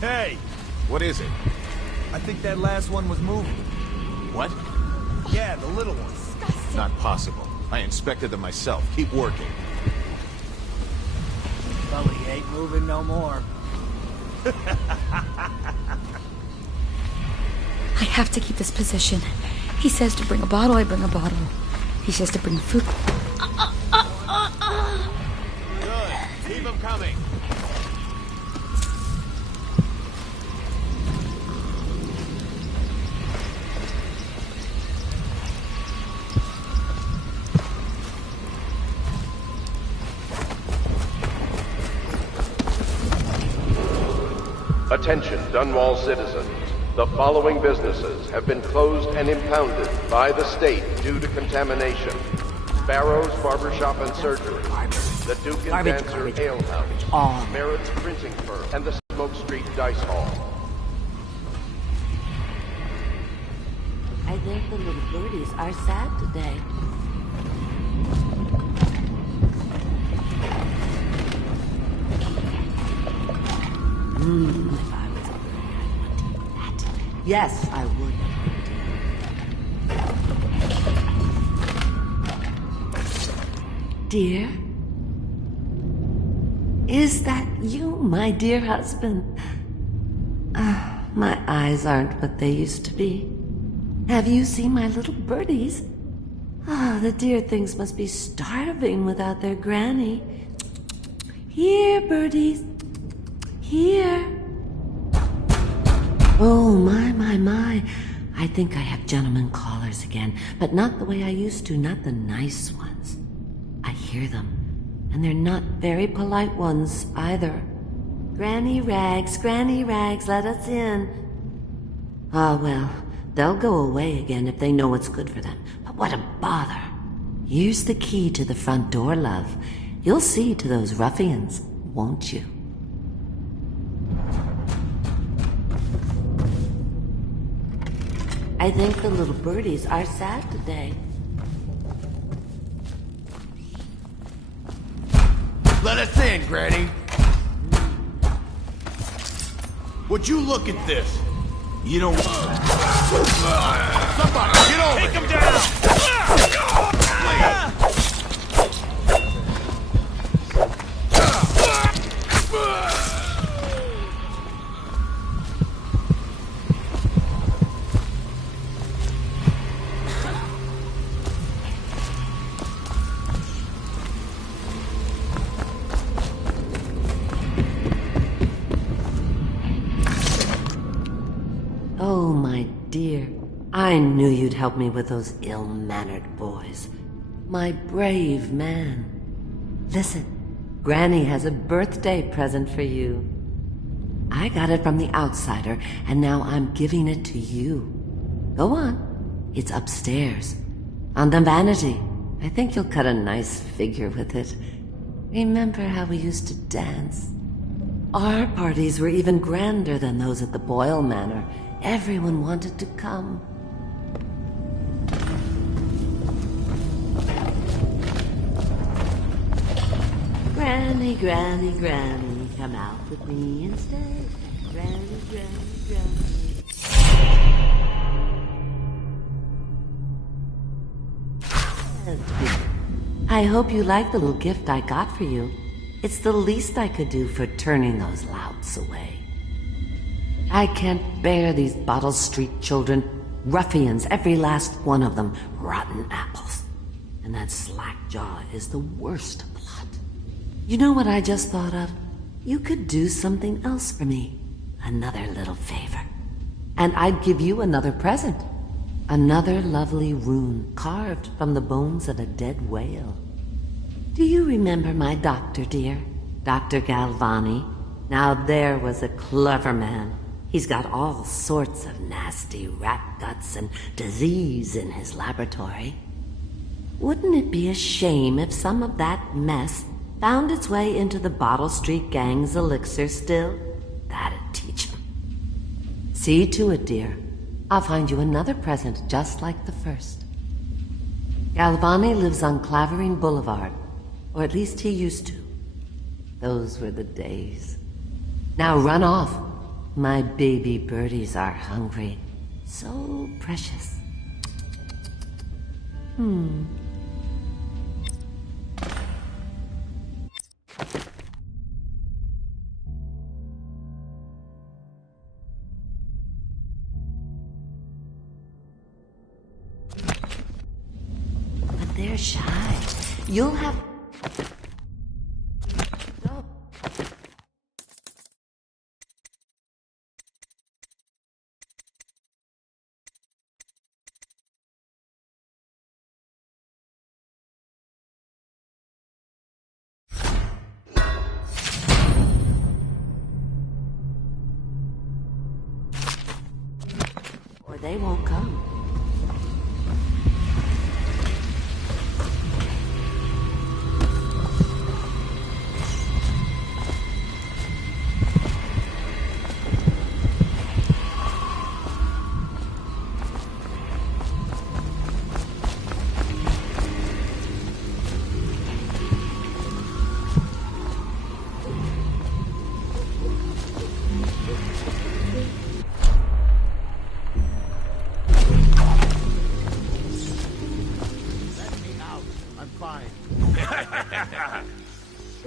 Hey! What is it? I think that last one was moving. What? Yeah, the little one. Not possible. I inspected them myself. Keep working. Well, he ain't moving no more. I have to keep this position. He says to bring a bottle, I bring a bottle. He says to bring food. Good. Keep them coming. Attention, Dunwall citizens. The following businesses have been closed and impounded by the state due to contamination. Sparrow's Barbershop and Surgery, the Duke and Dancer Ale House, Merritt's Printing Firm, and the Smoke Street Dice Hall. I think the little birdies are sad today. If I was a bird, I would do that. Yes, I would. Dear? Is that you, my dear husband? My eyes aren't what they used to be. Have you seen my little birdies? The dear things must be starving without their granny. Here, birdies. Here. Oh, my. I think I have gentlemen callers again, but not the way I used to, not the nice ones. I hear them, and they're not very polite ones either. Granny Rags, let us in. Well, they'll go away again if they know what's good for them. But what a bother. Here's the key to the front door, love. You'll see to those ruffians, won't you? I think the little birdies are sad today. Let us in, Granny. Would you look at this? You don't... Somebody, get over here! Take him down! Oh, my dear. I knew you'd help me with those ill-mannered boys. My brave man. Listen, Granny has a birthday present for you. I got it from the outsider, and now I'm giving it to you. Go on. It's upstairs. On the vanity. I think you'll cut a nice figure with it. Remember how we used to dance? Our parties were even grander than those at the Boyle Manor. Everyone wanted to come. Granny, come out with me and stay. Granny. I hope you like the little gift I got for you. It's the least I could do for turning those louts away. I can't bear these Bottle Street children. Ruffians, every last one of them. Rotten apples. And that slack jaw is the worst lot. You know what I just thought of? You could do something else for me. Another little favor. And I'd give you another present. Another lovely rune carved from the bones of a dead whale. Do you remember my doctor, dear? Dr. Galvani? Now there was a clever man. He's got all sorts of nasty rat guts and disease in his laboratory. Wouldn't it be a shame if some of that mess found its way into the Bottle Street Gang's elixir still? That'd teach him. See to it, dear. I'll find you another present just like the first. Galvani lives on Clavering Boulevard, or at least he used to. Those were the days. Now run off. My baby birdies are hungry. So precious. But they're shy. You'll have... Go. or they won't come.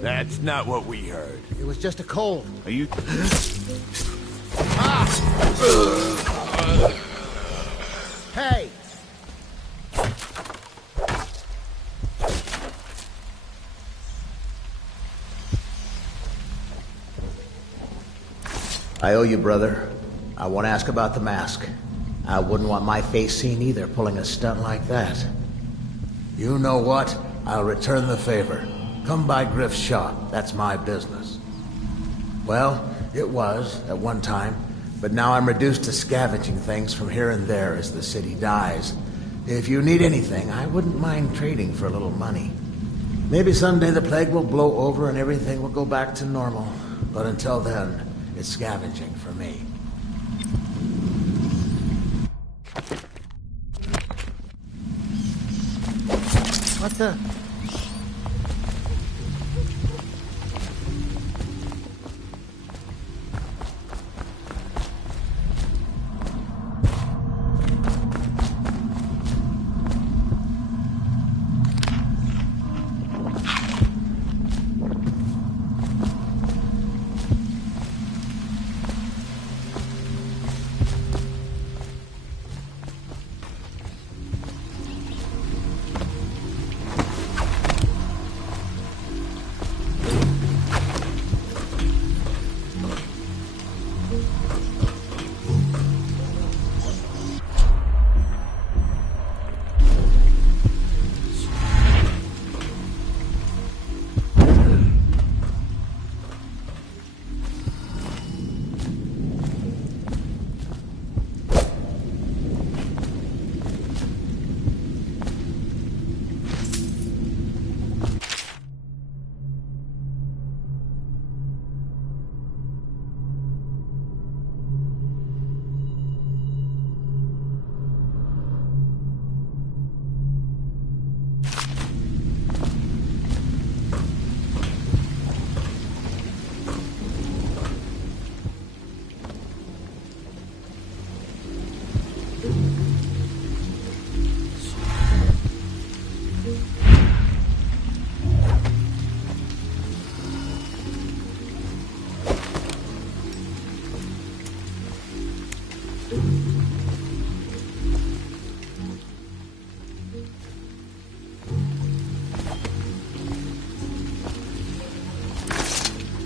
That's not what we heard. It was just a cold. Are you... Hey! I owe you, brother. I won't ask about the mask. I wouldn't want my face seen either, pulling a stunt like that. You know what? I'll return the favor. Come by Griff's shop. That's my business. Well, it was, at one time, but now I'm reduced to scavenging things from here and there as the city dies. If you need anything, I wouldn't mind trading for a little money. Maybe someday the plague will blow over and everything will go back to normal. But until then, it's scavenging for me. What the...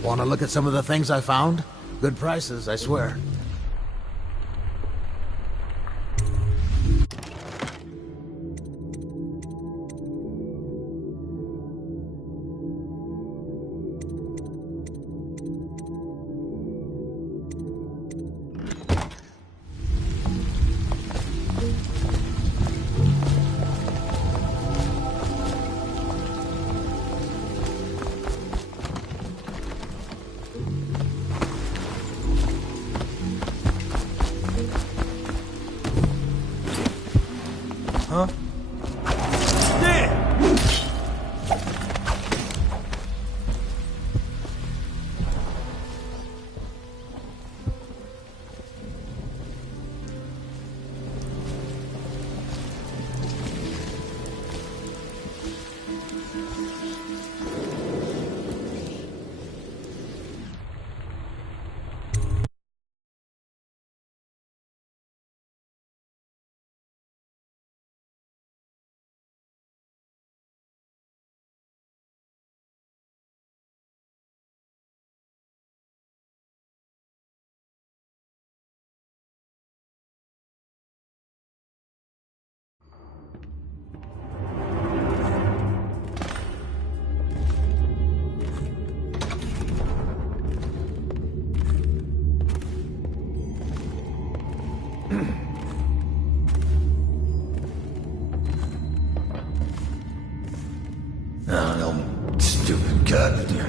Want to look at some of the things I found? Good prices, I swear. Huh?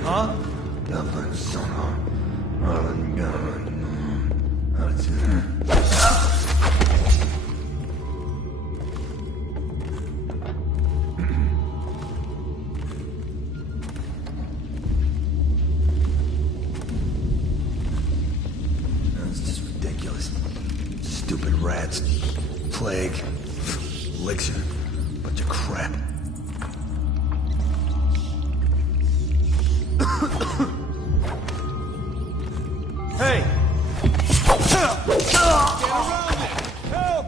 Huh? That's just ridiculous. Stupid rats. Plague. Elixir. Bunch of crap. Hey! Get around it! Help!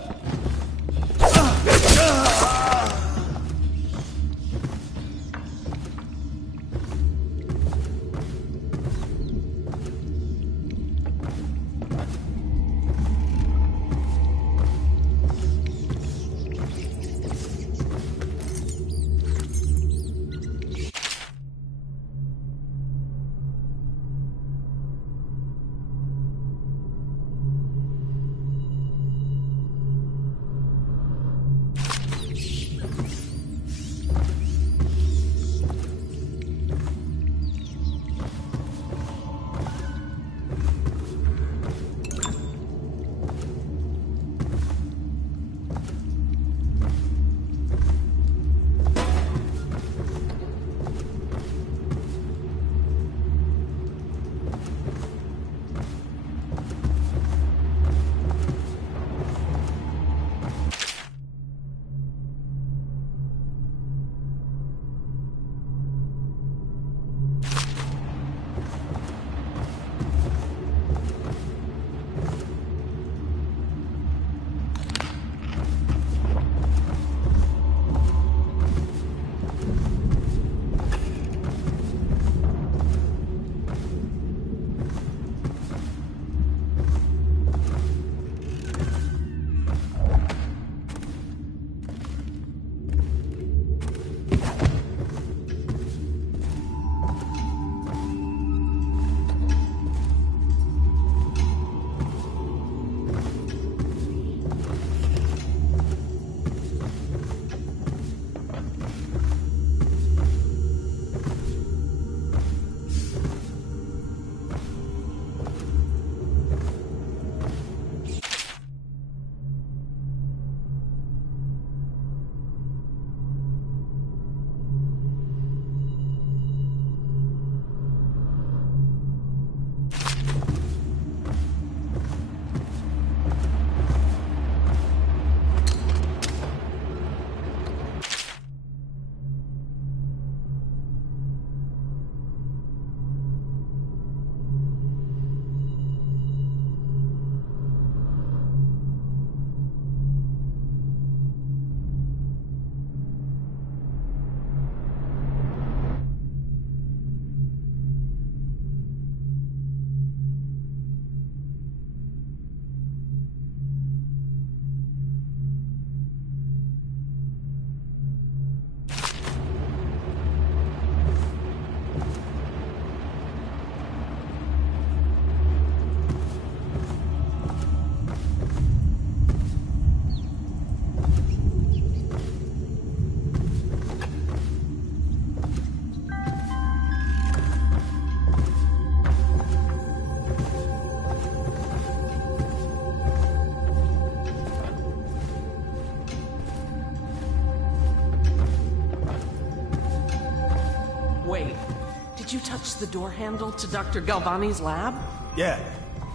Did you touch the door handle to Dr. Galvani's lab? Yeah,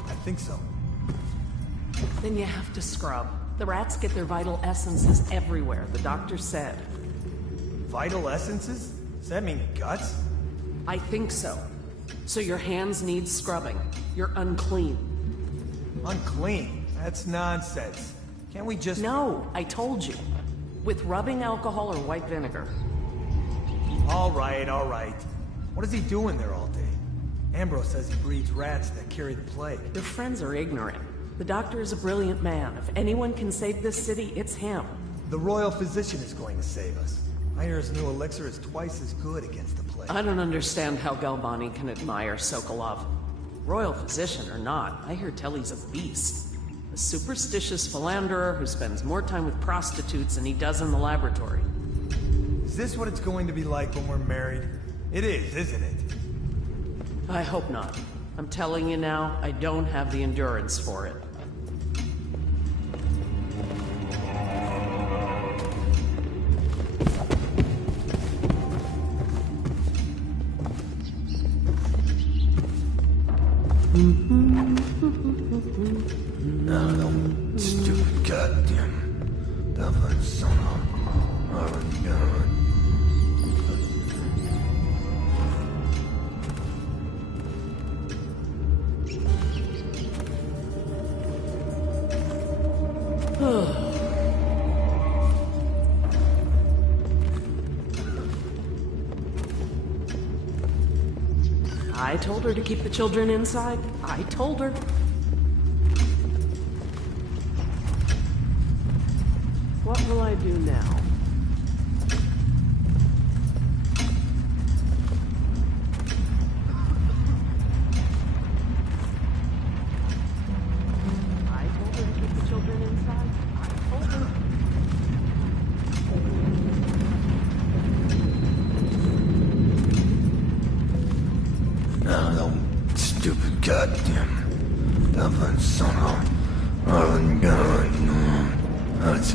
I think so. Then you have to scrub. The rats get their vital essences everywhere, the doctor said. Vital essences? Does that mean guts? I think so. So your hands need scrubbing. You're unclean. Unclean? That's nonsense. Can't we just... No, I told you. With rubbing alcohol or white vinegar. All right, all right. What is he doing there all day? Ambrose says he breeds rats that carry the plague. Your friends are ignorant. The doctor is a brilliant man. If anyone can save this city, it's him. The royal physician is going to save us. I hear his new elixir is twice as good against the plague. I don't understand how Galvani can admire Sokolov. Royal physician or not, I hear Telly's a beast. A superstitious philanderer who spends more time with prostitutes than he does in the laboratory. Is this what it's going to be like when we're married? It is, isn't it? I hope not. I'm telling you now, I don't have the endurance for it. Stupid goddamn dumb son of a gun. I told her to keep the children inside. I told her. What will I do now? I told her to keep the children inside. I told her. Stupid goddamn dumb son of a gun. That's...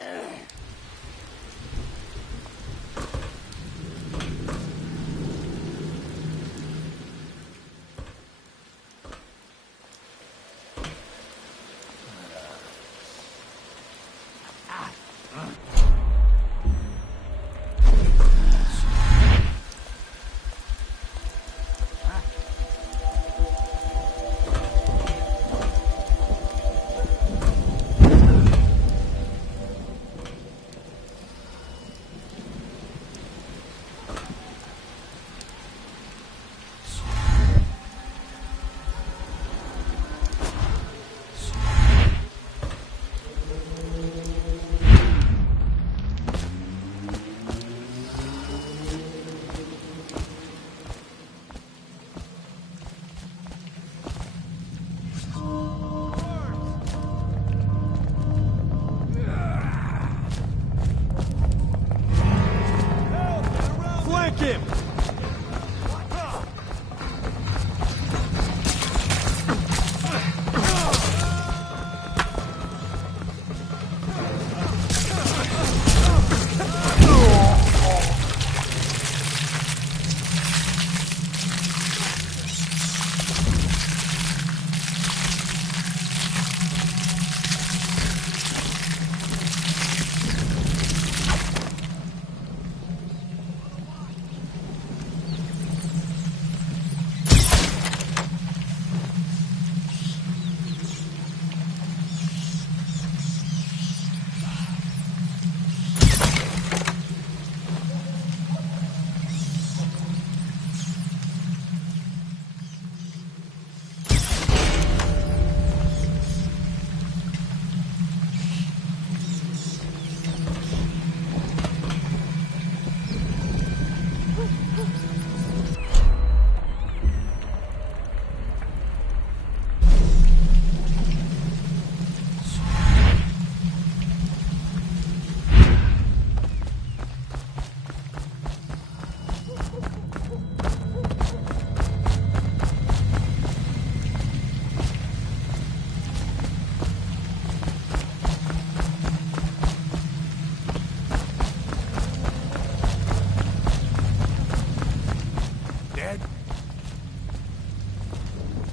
Him!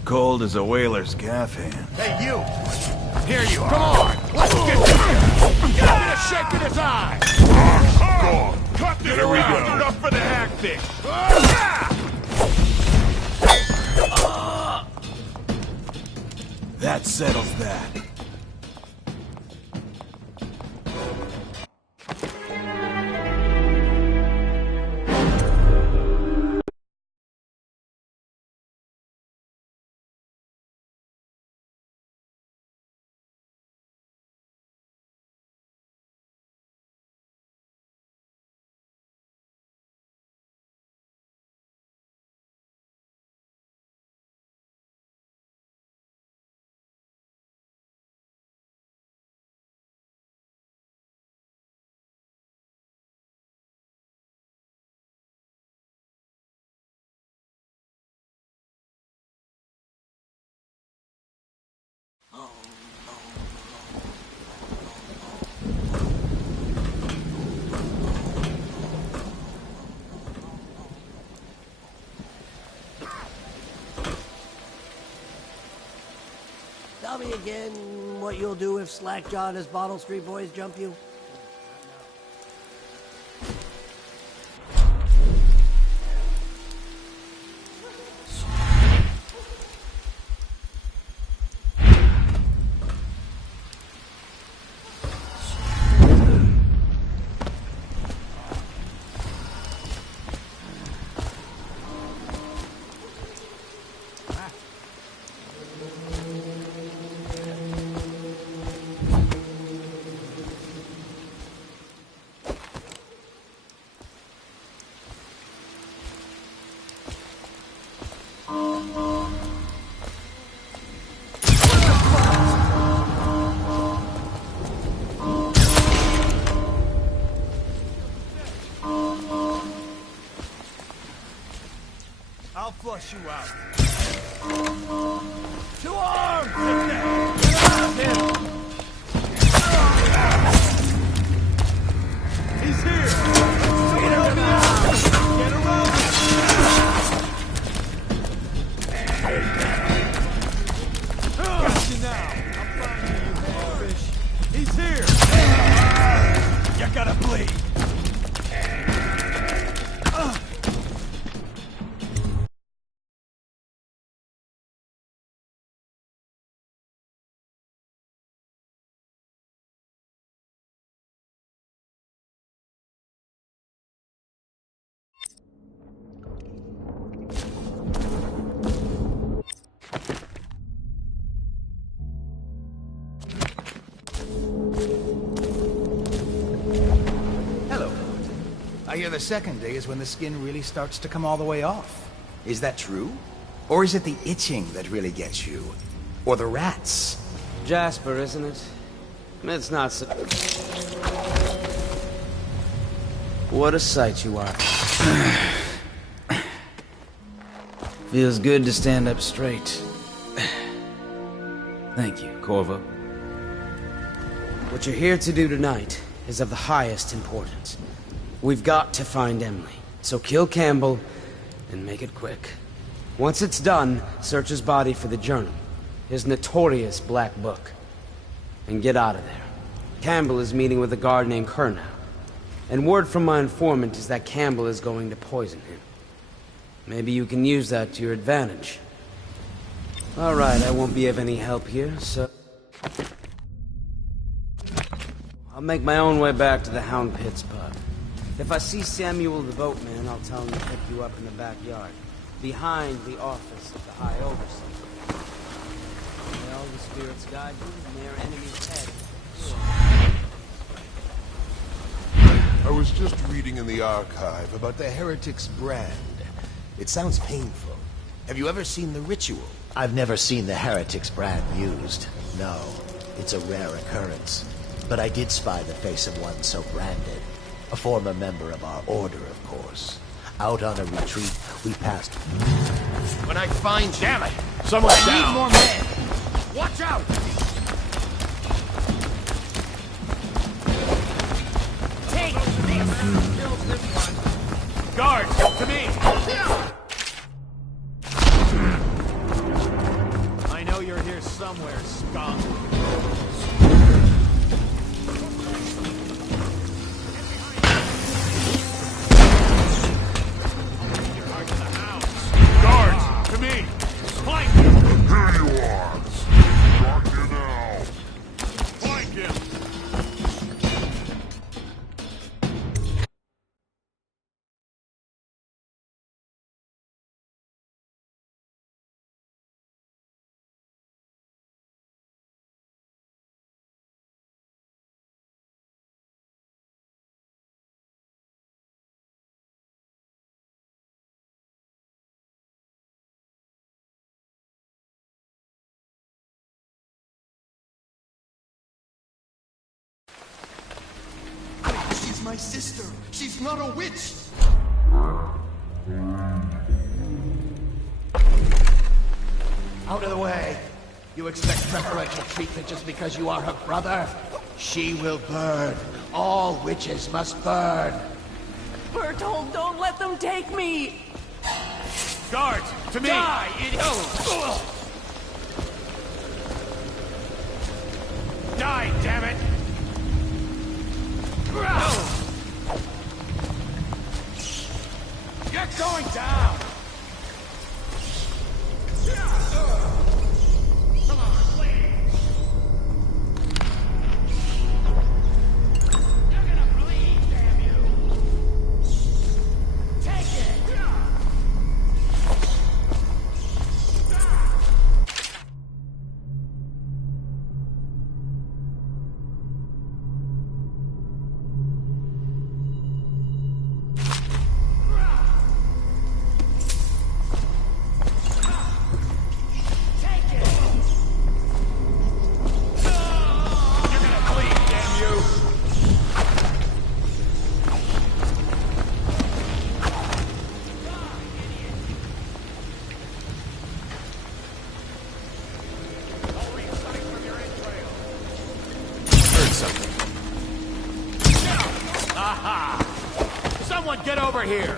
Cold as a whaler's gaff hand. Hey, you! Here you are! Come on! Let's get this! Get a bit of shake in his eye! Gone. Cut this Here we around! go. Enough for the acting! That settles that. Tell me again what you'll do if Slackjaw and his Bottle Street boys jump you? I'll flush you out. To arms! Take that! Get around him! I hear the second day is when the skin really starts to come all the way off. Is that true? Or is it the itching that really gets you? Or the rats? Jasper, isn't it? It's not so... What a sight you are. Feels good to stand up straight. Thank you, Corvo. What you're here to do tonight is of the highest importance. We've got to find Emily, so kill Campbell and make it quick. Once it's done, search his body for the journal, his notorious black book, and get out of there. Campbell is meeting with a guard named Kernow, and word from my informant is that Campbell is going to poison him. Maybe you can use that to your advantage. All right, I won't be of any help here, so... I'll make my own way back to the Hound Pits pub. If I see Samuel the boatman, I'll tell him to pick you up in the backyard, behind the office of the High Overseer. May all the spirits guide you, and their enemy's head. I was just reading in the archive about the Heretic's brand. It sounds painful. Have you ever seen the ritual? I've never seen the Heretic's brand used. No, it's a rare occurrence. But I did spy the face of one so branded. A former member of our order, of course. Out on a retreat, we passed... When I find you... Damn it! Someone's I down! need more men! Watch out! Take this! Guards, to me! I know you're here somewhere, scum. Guards, to me! Flank him! Here you are! Got you now! Flank him! She's my sister. She's not a witch. Out of the way. You expect preferential treatment just because you are her brother? She will burn. All witches must burn. Bertold, don't let them take me! Guards, to me! Die, idiot! Die, damn it! You're going down! Come on, please! You're gonna bleed, damn you! Take it! Someone get over here!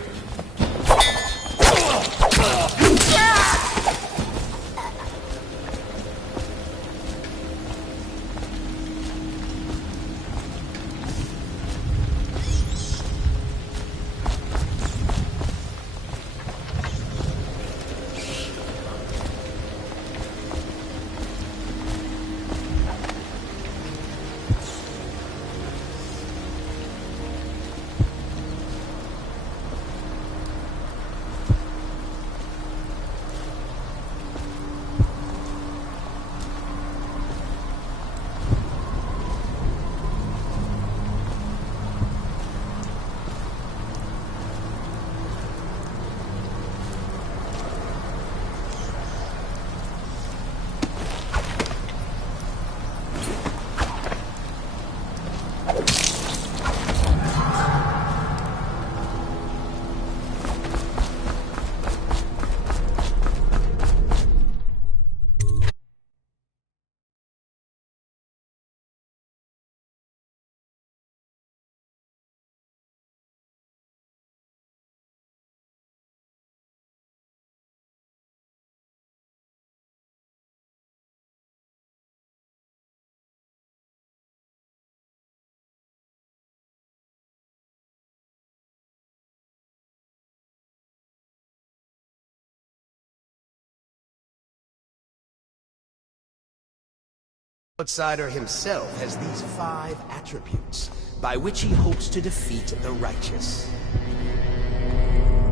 Outsider himself has these 5 attributes by which he hopes to defeat the righteous.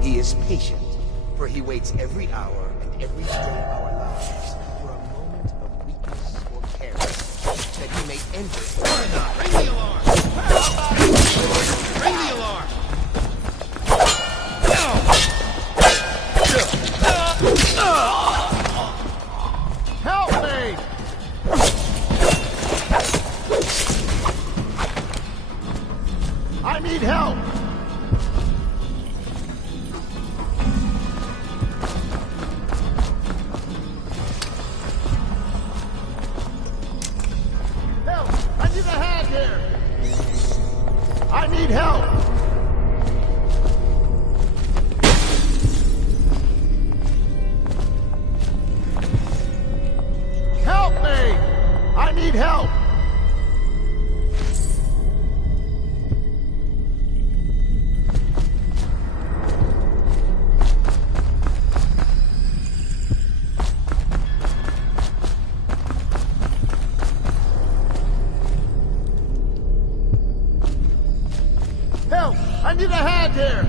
He is patient, for he waits every hour and every day of our lives for a moment of weakness or carelessness that he may enter. Ring the alarm! Ring the alarm! Help me! I need help! Help! I need a hand here! I need help! Help me! I need help! Help! I need a hand here!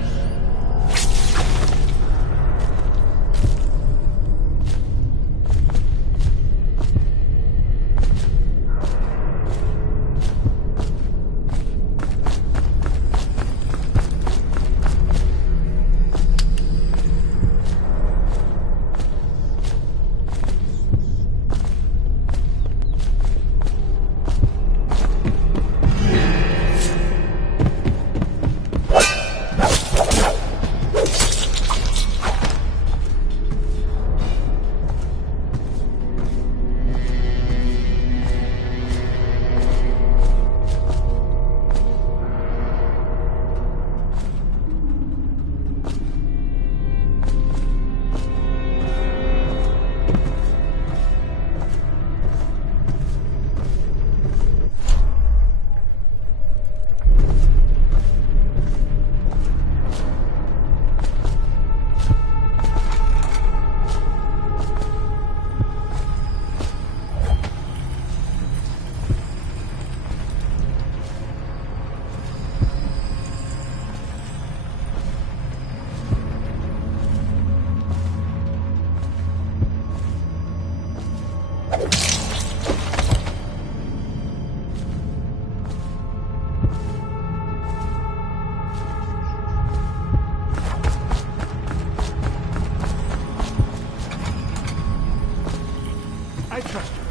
I trust you,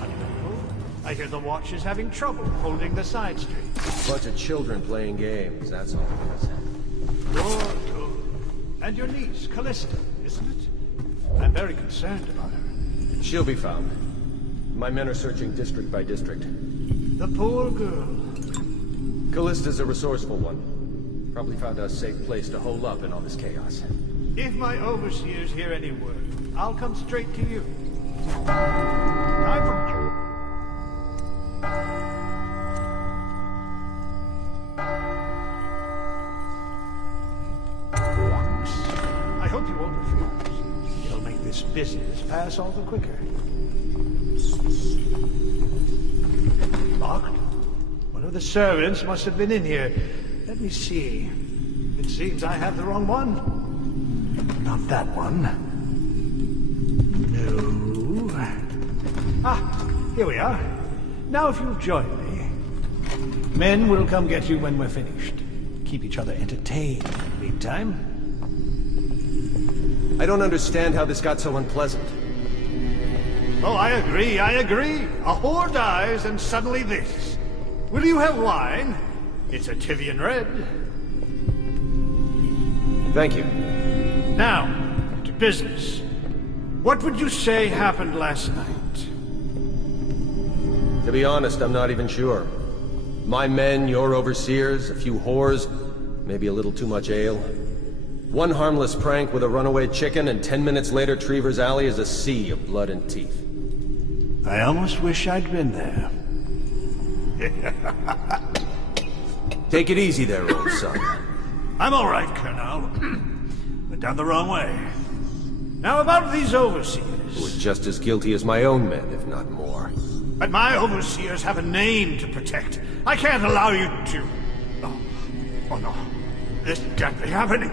Uneventful. I hear the Watch is having trouble holding the side streets. Bunch of children playing games, that's all it is. Good, good. And your niece, Callista, isn't it? I'm very concerned about her. She'll be found. My men are searching district by district. The poor girl. Callista's a resourceful one. Probably found a safe place to hole up in all this chaos. If my overseers hear any word, I'll come straight to you. Time for... I hope you won't refuse. It'll make this business pass all the quicker. Locked? One of the servants must have been in here. Let me see. It seems I have the wrong one. Not that one. No. Ah, here we are. Now if you'll join me. Men will come get you when we're finished. Keep each other entertained in the meantime. I don't understand how this got so unpleasant. Oh, I agree, I agree. A whore dies and suddenly this. Will you have wine? It's a Tivian Red. Thank you. Now, to business. What would you say happened last night? To be honest, I'm not even sure. My men, your overseers, a few whores, maybe a little too much ale. One harmless prank with a runaway chicken, and 10 minutes later, Trevor's Alley is a sea of blood and teeth. I almost wish I'd been there. Take it easy there, old son. I'm all right, Colonel. But down the wrong way. Now about these overseers. Who are just as guilty as my own men, if not more. But my overseers have a name to protect. I can't allow you to... Oh no. This can't be happening.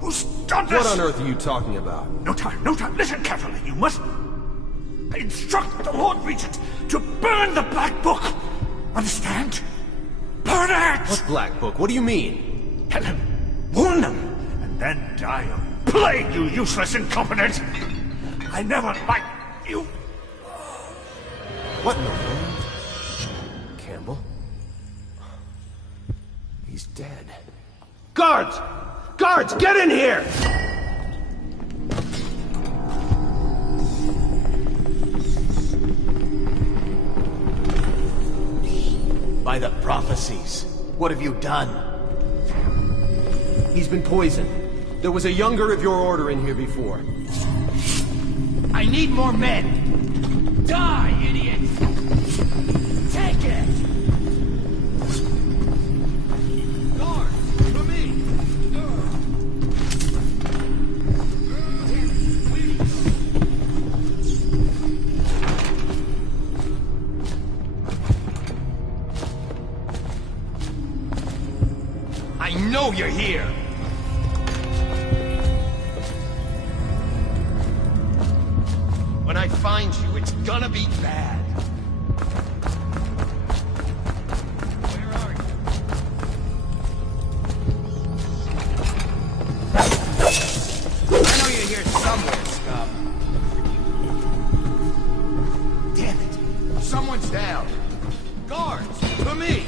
Who's done this? What on earth are you talking about? No time, no time. Listen carefully. You must instruct the Lord Regent to burn the Black Book. Understand? Burn it! What Black Book? What do you mean? Tell him. Warn them. And then die of plague, you useless incompetent. I never liked you. What in the world? Campbell? He's dead. Guards! Guards, get in here! By the prophecies, what have you done? He's been poisoned. There was a younger of your order in here before. I need more men! Die, idiots! Take it! Guard, for me! I know you're here! When I find you, it's gonna be bad. Where are you? I know you're here somewhere, scum. Damn it! Someone's down. Guards, for me!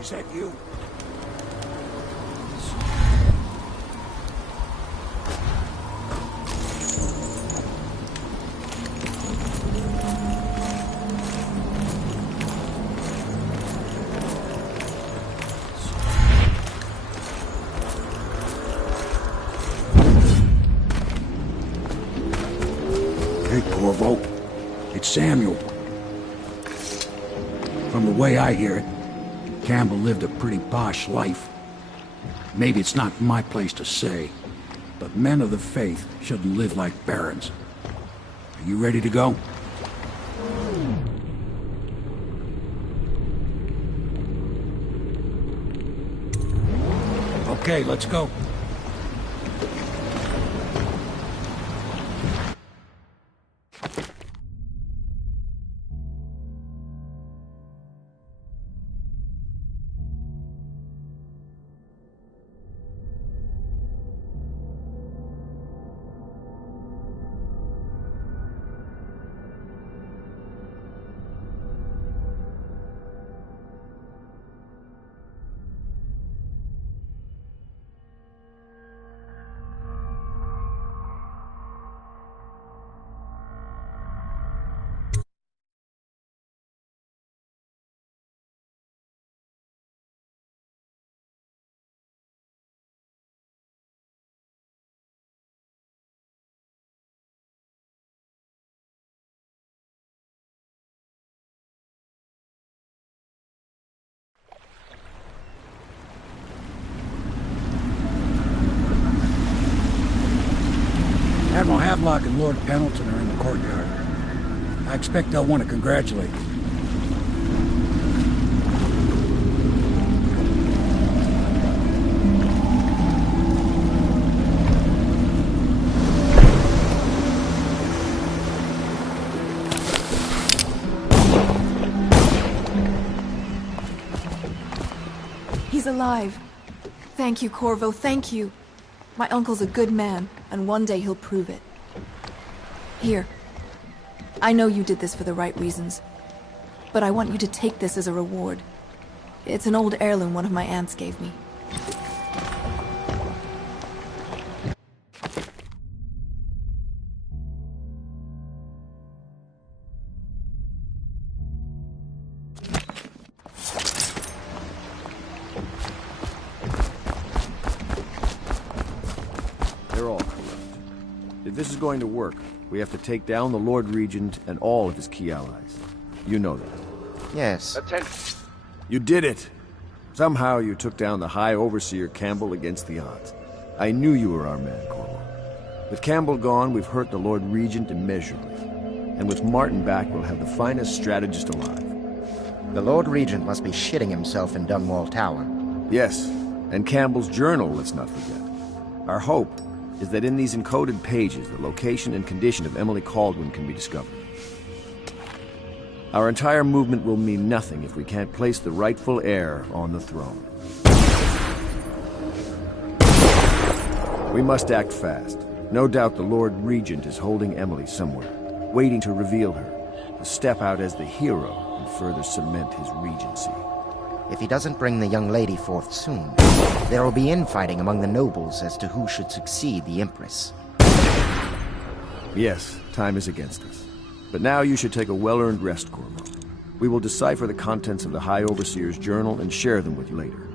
Is that you? Hey, Corvo. It's Samuel. From the way I hear it, Campbell lived a pretty posh life. Maybe it's not my place to say, but men of the faith shouldn't live like barons. Are you ready to go? Okay, let's go. Havelock and Lord Pendleton are in the courtyard. I expect they'll want to congratulate you. He's alive. Thank you, Corvo, thank you. My uncle's a good man, and one day he'll prove it. Here. I know you did this for the right reasons, but I want you to take this as a reward. It's an old heirloom one of my aunts gave me. They're all corrupt. If this is going to work, we have to take down the Lord Regent and all of his key allies. You know that. Yes. Attention. You did it! Somehow you took down the High Overseer Campbell against the odds. I knew you were our man, Corvo. With Campbell gone, we've hurt the Lord Regent immeasurably. And with Martin back, we'll have the finest strategist alive. The Lord Regent must be shitting himself in Dungwall Tower. Yes, and Campbell's journal, let's not forget. Our hope is that in these encoded pages, the location and condition of Emily Kaldwin can be discovered. Our entire movement will mean nothing if we can't place the rightful heir on the throne. We must act fast. No doubt the Lord Regent is holding Emily somewhere, waiting to reveal her, to step out as the hero and further cement his regency. If he doesn't bring the young lady forth soon, there will be infighting among the nobles as to who should succeed the Empress. Yes, time is against us. But now you should take a well-earned rest, Corvo. We will decipher the contents of the High Overseer's journal and share them with you later.